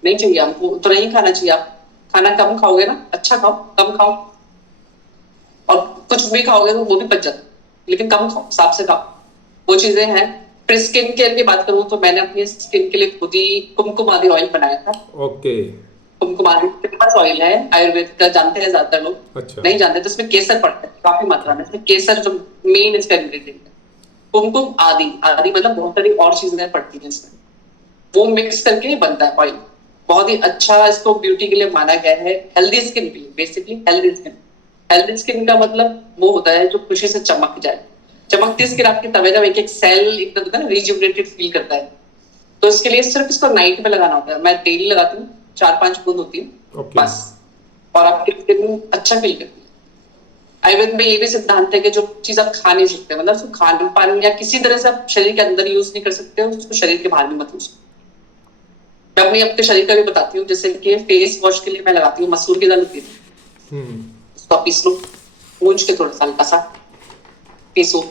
नहीं चाहिए हमको, तो नहीं खाना चाहिए। आप खाना कम खाओगे ना, अच्छा खाओ, कम खाओ, और कुछ भी खाओगे तो वो भी पच जाता है, लेकिन कम खाओ, हिसाब से खाओ, वो चीजें हैं। फिर स्किन केयर की बात करूं तो मैंने अपनी स्किन के लिए खुद ही कुमकुम आदि ऑयल बनाया था। ओके। कुमकुम आदि फेमस ऑयल है आयुर्वेद का, जानते हैं ज्यादातर लोग। अच्छा। नहीं जानते तो इसमें केसर पड़ता है काफी मात्रा में। इसमें केसर जो मेन इसका इंग्रेडिएंट है। कुमकुम आदि, आदि मतलब बहुत सारी और चीजें पड़ती हैं इसमें, वो मिक्स करके बनता है ऑयल। बहुत ही अच्छा इसको ब्यूटी के लिए माना गया है, हेल्दी स्किन के लिए। Basically healthy skin, healthy skin का मतलब वो होता है जो खुशी से चमक जाए। चमकती स्किन आपकी तब है जब एक एक सेल एकदम होता है ना, रिजुविनेटेड फील करता है। तो इसके लिए सिर्फ इसको नाइट में लगाना होता है। मैं डेली लगाती हूँ, 4-5 बूंद होती है बस, और आपकी स्किन अच्छा फील करती है। आयुर्वेद में ये भी सिद्धांत है कि जो चीज आप खा नहीं सकते, मतलब उसको खान पान या किसी तरह से आप शरीर के अंदर यूज नहीं कर सकते हो, उसको शरीर के बाहर भी मत यूज। मैं अपने शरीर का भी बताती हूँ। जैसे कि फेस वॉश के लिए मैं लगाती हूँ मसूर की दाल होती है, उसको आप पीस लो, भूंज के थोड़ा सा हल्का सा पीसो,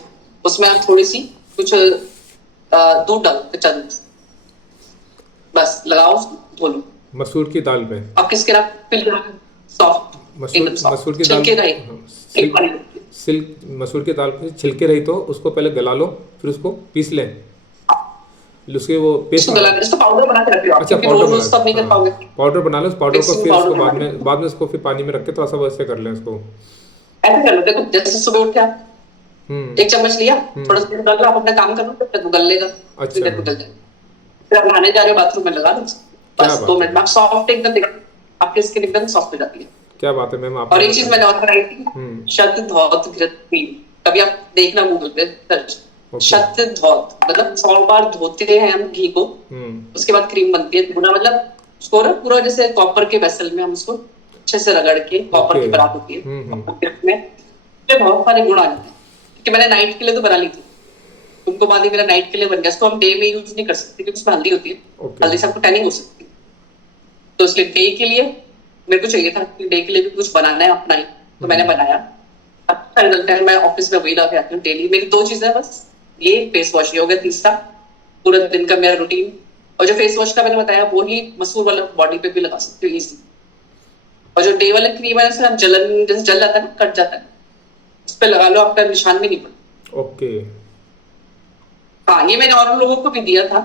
उसमें आप थोड़ी सी कुछ दूध डालो, कच्चा दूध, बस लगाओ, धो लो। मसूर की दाल में आप किसके सॉफ्ट, एकदम मसूर की सॉफ्ट, दाल, छिलके रहे, मसूर की दाल पे छिलके रही तो उसको पहले गला लो, फिर उसको पीस लें, उसके वो पेस्ट इसको गला, इसको पाउडर बना के रखियो आप, अच्छा क्योंकि पाउडर रोज रोज सब नहीं कर पाओगे। पाउडर बना लो। उस पाउडर को मिक्सिंग फिर उसको पाउडर बाद बना में उसको फिर पानी में रख के थोड़ा सा वैसे कर लें उसको। ऐसे कर लो, देखो जैसे सुबह उठ के आप एक चम्मच लिया, थोड़ा सा डाला, आप अपना काम कर लो, तब तक वो गल लेगा। अच्छा। फिर गल जाए, फिर आप नहाने जा रहे हो बाथरूम में लगा लो, बस 2 मिनट में आप सॉफ्ट एकदम देखो, आपकी स्किन एकदम सॉफ्ट हो जाती है। क्या बात है मैम। और एक चीज मैंने और बनाई थी, शतधौत घृत क्रीम, कभी आप देखना गूगल पे सर्च, शतधौत मतलब 100 बार धोते हैं हम घी को, उसके बाद क्रीम बनती है। धोना मतलब उसको ना पूरा जैसे कॉपर के वेसल में हम उसको अच्छे से रगड़ के, कॉपर की परात होती है में, बहुत सारे गुण आ जाते हैं। कि मैंने नाइट के लिए तो बना ली थी, उनको बाद ही मेरा नाइट के लिए बन गया। इसको हम डे में यूज नहीं कर सकते क्योंकि उसमें हल्दी होती है, हल्दी से आपको टैनिंग हो सकती है। तो इसलिए डे के लिए मेरे को चाहिए था कि डे के लिए भी कुछ बनाना है अपना ही, तो मैंने बनाया। अच्छा रिजल्ट है। मैं ऑफिस में वही ला के आती हूँ डेली। मेरी 2 चीजें बस, ये फेस वॉश ही हो गया, तीसरा पूरा दिन का मेरा रूटीन। और जो फेस वॉश का मैंने बताया वो ही मसूर वाला बॉडी पे भी लगा सकते हो इजी। और जो डे वाला क्रीम है, आप जलन जैसे जल जाता है ना, कट जाता है, इस पे लगा लो, आपका निशान भी नहीं पड़ता। ओके। हाँ, ये मैंने और लोगों को भी दिया था,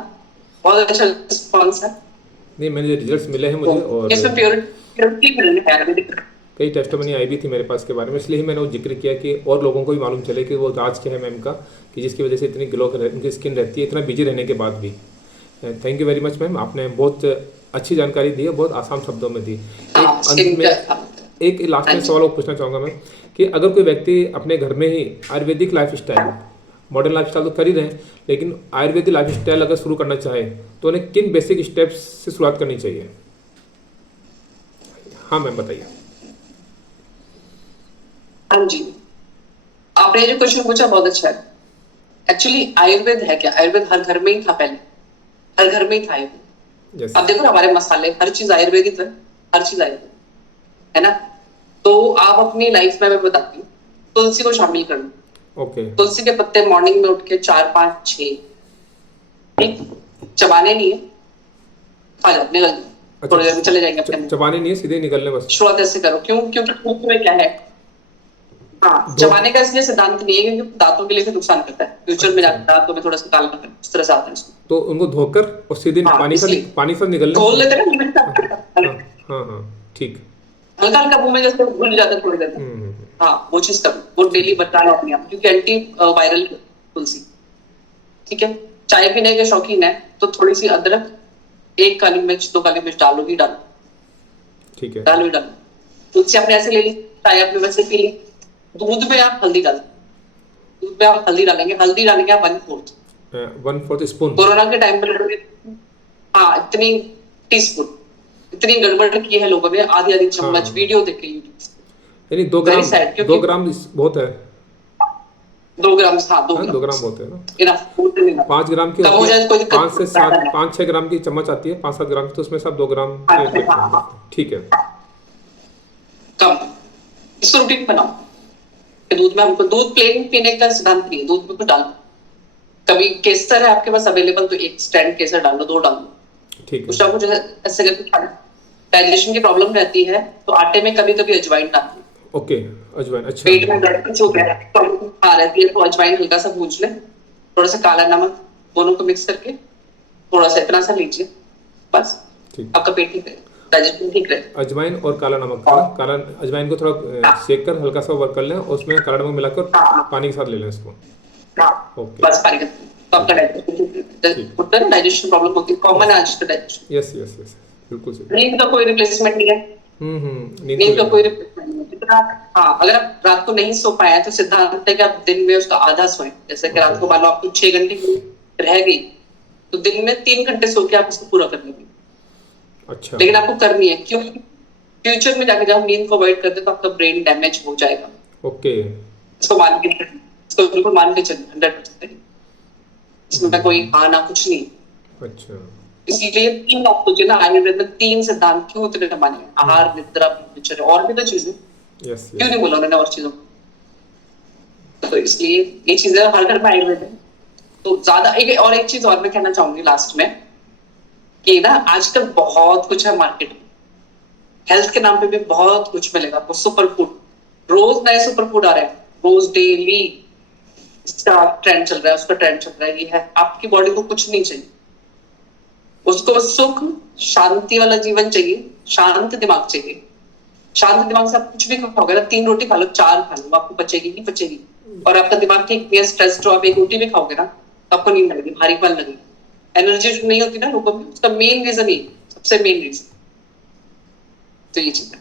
बहुत अच्छा रिस्पॉन्स है। नहीं, मैंने रिजल्ट्स मिले हैं मुझे, और इसमें प्योरिटी मिलने है। कई टेस्टमनी आई भी थी मेरे पास के बारे में, इसलिए ही मैंने वो जिक्र किया कि और लोगों को भी मालूम चले कि वो राज क्या है मैम का, कि जिसकी वजह से इतनी ग्लो उनकी स्किन रहती है इतना बिजी रहने के बाद भी। Thank you very much ma'am, आपने बहुत अच्छी जानकारी दी है, बहुत आसान शब्दों में दी। अंत में एक लास्ट में सवाल पूछना चाहूँगा मैं, कि अगर कोई व्यक्ति अपने घर में ही Ayurvedic life style, modern life style तो कर ही रहे हैं, लेकिन आयुर्वेदिक लाइफ स्टाइल अगर शुरू करना चाहे तो उन्हें किन बेसिक स्टेप्स से शुरुआत करनी चाहिए? हाँ मैम बताइए। हाँ जी, आपने जो क्वेश्चन पूछा बहुत अच्छा है। एक्चुअली आयुर्वेद है क्या? आयुर्वेद हर घर में ही था पहले, हर घर में ही था आयुर्वेद। अब देखो हमारे मसाले, हर चीज आयुर्वेदिक है, हर चीज आयुर्वेद है ना। तो आप अपनी लाइफ में, मैं बताती हूँ, तुलसी को शामिल कर लो। ओके। तुलसी के पत्ते मॉर्निंग में उठ के 4, 5, 6, ठीक, चबाने नहीं है, खा जाओ, निकल जाओ, अच्छा, थोड़ी देर में चले जाएंगे अपने मुंह। चबाने नहीं है, सीधे निकलने बस। शुरुआत ऐसे करो, क्यों? क्योंकि मुंह में क्या है, हाँ, धो चबाने का इसलिए सिद्धांत नहीं है क्योंकि दांतों के लिए फिर नुकसान करता है, फ्यूचर में अच्छा, जाकर दांतों में थोड़ा सा काला पन इस तरह से आता है इसमें। तो उनको धोकर और सीधे हाँ, इसलिए पानी से निकलने खोल से। लेते हैं ना, लिमिट हाँ हाँ हाँ हाँ, ठीक। हल्का हल्का मुंह में जैसे घुल जाता है थोड़ी देर में। हम्म। हाँ, वो चीज करो, वो डेली बताना अपने आप, क्योंकि एंटी वायरल तुलसी, ठीक है। चाय पीने के शौकीन है तो थोड़ी सी अदरक, 1 काली मिर्च, 2 काली मिर्च डालो ही डालो, ठीक है। डालो ही डालो। तुलसी आपने ऐसे ले ली, चाय आपने वैसे पी ली, दूध में आप हल्दी डालो, दूध में आप हल्दी डालेंगे, हल्दी डालेंगे आप 1/4, 1/4 स्पून। कोरोना के टाइम पर, हाँ, इतनी टीस्पून, इतनी गड़बड़ की है लोगों ने, आधी आधी चम्मच, हाँ, वीडियो देख के यूट्यूब, यानी 2 वेरी ग्राम, सैड, 2 क्योंकि ग्राम बहुत है। 2 ग्राम, हाँ, 2 हाँ, 2 ग्राम ग्राम बहुत है ना। Enough, more than enough। 5 ग्राम की कम होती हो है, जाए तो कोई दिक्कत 5 से नहीं, 7, ज्यादा नहीं। 5-6 ग्राम की चम्मच आती है, 5-7 ग्राम की, तो उसमें से आप 2 ग्राम हाँ, के हाँ, हाँ, ठीक है। कम, इसको रूटीन बनाओ कि दूध में हमको, दूध प्लेन पीने का सिद्धांत नहीं है, दूध में कुछ डालो। कभी केसर है आपके पास अवेलेबल तो 1 स्टैंड केसर डाल लो, 2 डाल लो, ठीक है। कुछ ना कुछ ऐसे करके खाना। डाइजेशन की प्रॉब्लम रहती है तो आटे में कभी कभी अजवाइन डाल लो, ओके, अजवाइन, अच्छा। पेट में दर्द कुछ हो गया, हाँ रहती है तो अजवाइन हल्का सा भून ले, थोड़ा सा काला नमक, दोनों को मिक्स करके थोड़ा सा इतना सा लीजिए, बस ठीक। आपका पेट ठीक रहेगा, डाइजेशन ठीक रहेगा। अजवाइन और काला नमक है ना, काला अजवाइन को थोड़ा सेक कर हल्का सा वर्क कर लें और उसमें काला नमक मिलाकर पानी के साथ ले लें इसको। ओके, बस पानी का, तो आपका डाइजेशन, डाइजेशन प्रॉब्लम होती है, कॉमन है आज का डाइजेशन। यस यस यस, बिल्कुल सही। नींद का कोई रिप्लेसमेंट नहीं है, नींद नींद का तो कोई रिप्लेसमेंट नहीं है, जितना, हाँ, अगर आप रात को नहीं सो पाए तो सिद्धांत है कि आप दिन में उसका आधा सोएं, जैसे कि रात को मान लो आपको 6 घंटे की नींद रह गई तो दिन में 3 घंटे सो के आप उसको पूरा कर लेंगे, अच्छा, लेकिन आपको करनी है, क्यों? फ्यूचर में जाके जब हम नींद को अवॉइड करते हैं तो आपका ब्रेन डैमेज हो जाएगा, ओके, इसको मान के, इसको बिल्कुल मान के चलिए 100%, इसमें कोई हाँ ना कुछ नहीं। अच्छा, इसीलिए 3 आप सोचिए ना, आयुर्वेद में 3 सिद्धांत क्यों इतने माने, आहार, निद्रा, ब्रह्मचर्य, और भी तो चीजें, यस क्यों यस, नहीं बोला उन्होंने और चीजों को? तो इसलिए ये चीजें हर घर में आयुर्वेद है। तो ज्यादा एक चीज और मैं कहना चाहूंगी लास्ट में, कि ना आजकल बहुत कुछ है मार्केट में, हेल्थ के नाम पे भी बहुत कुछ मिलेगा आपको, सुपर फूड, रोज नए सुपर फूड आ रहे हैं, रोज डेली इसका ट्रेंड चल रहा है, उसका ट्रेंड चल रहा है, ये है, आपकी बॉडी को कुछ नहीं चाहिए, उसको बस सुख शांति वाला जीवन चाहिए, शांत दिमाग चाहिए। शांत दिमाग से आप कुछ भी खाओगे ना, 3 रोटी खा लो, 4 खा लो, आपको पचेगी नहीं पचेगी, और आपका दिमाग ठीक नहीं है, स्ट्रेस, जो आप 1 रोटी भी खाओगे ना तो आपको नींद लगेगी, भारीपन लगेगी, एनर्जी नहीं होती ना लोगों में, उसका मेन रीजन ये, सबसे मेन रीजन तो ये चीज है।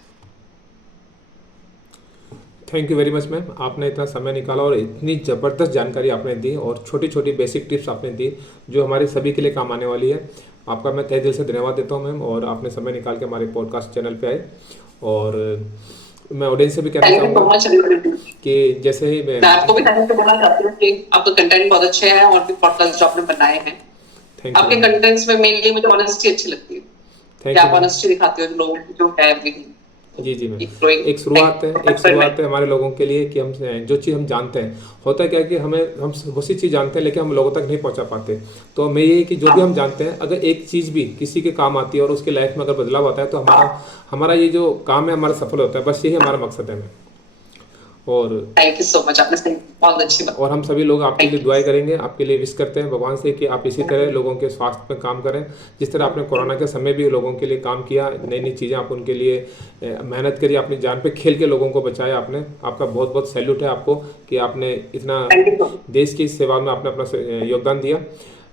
Thank you very much ma'am, आपने इतना समय निकाला और इतनी ज़बरदस्त जानकारी आपने दी और छोटी छोटी बेसिक टिप्स आपने दी जो हमारे सभी के लिए काम आने वाली है। आपका मैं तहे दिल से धन्यवाद देता हूँ मैम, और आपने समय निकाल के हमारे पॉडकास्ट चैनल पे आए। और मैं ऑडियंस से भी कहना थैंक यू सो चाहूँगा मच। कि जैसे ही मैं आपको भी थैंक यू बोलना चाहती हूँ कि आपका कंटेंट बहुत अच्छे हैं, और भी पॉडकास्ट जो आपने बनाए हैं, थैंक आपके यू, कंटेंट्स में मेनली मुझे ऑनेस्टी अच्छी लगती है, कि थैंक आप यू। ऑनेस्टी दिखाते हो लोगों की जो है everything। जी जी मैम, Keep growing। एक शुरुआत है हमारे लोगों के लिए कि हम जो चीज़ हम जानते हैं, होता है क्या कि हम उसी चीज़ जानते हैं लेकिन हम लोगों तक नहीं पहुंचा पाते। तो मैं ये कि जो भी हम जानते हैं, अगर एक चीज़ भी किसी के काम आती है और उसकी लाइफ में अगर बदलाव आता है तो हमारा ये जो काम है हमारा सफल होता है, बस यही हमारा मकसद है मैम। और थैंक यू सो मच, आपने सही, बहुत अच्छी बात। और हम सभी लोग आपके लिए दुआएं करेंगे, आपके लिए विश करते हैं भगवान से कि आप इसी तरह लोगों के स्वास्थ्य में काम करें, जिस तरह आपने कोरोना के समय भी लोगों के लिए काम किया, नई नई चीज़ें आप उनके लिए मेहनत करी, अपनी जान पे खेल के लोगों को बचाया आपने। आपका बहुत बहुत सैल्यूट है आपको कि आपने इतना थैंक यू सो मच। देश की सेवा में आपने अपना योगदान दिया।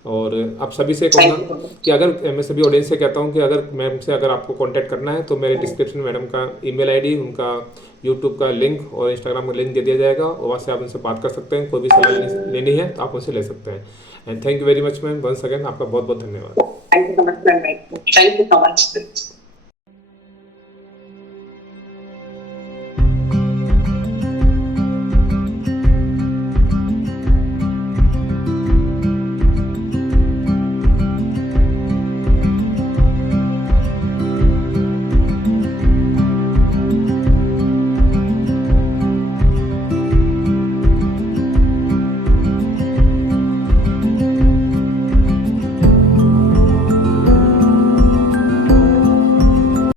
और आप सभी से कहूँगा कि अगर मैं सभी ऑडियंस से कहता हूँ कि अगर मैम से अगर आपको कांटेक्ट करना है तो मेरे डिस्क्रिप्शन में मैडम का ईमेल आईडी, उनका यूट्यूब का लिंक और इंस्टाग्राम का लिंक दे दिया जाएगा, और वहाँ से आप उनसे बात कर सकते हैं, कोई भी सलाह लेनी है तो आप उनसे ले सकते हैं। And thank you very much ma'am, once again आपका बहुत बहुत धन्यवाद। Thank you so much.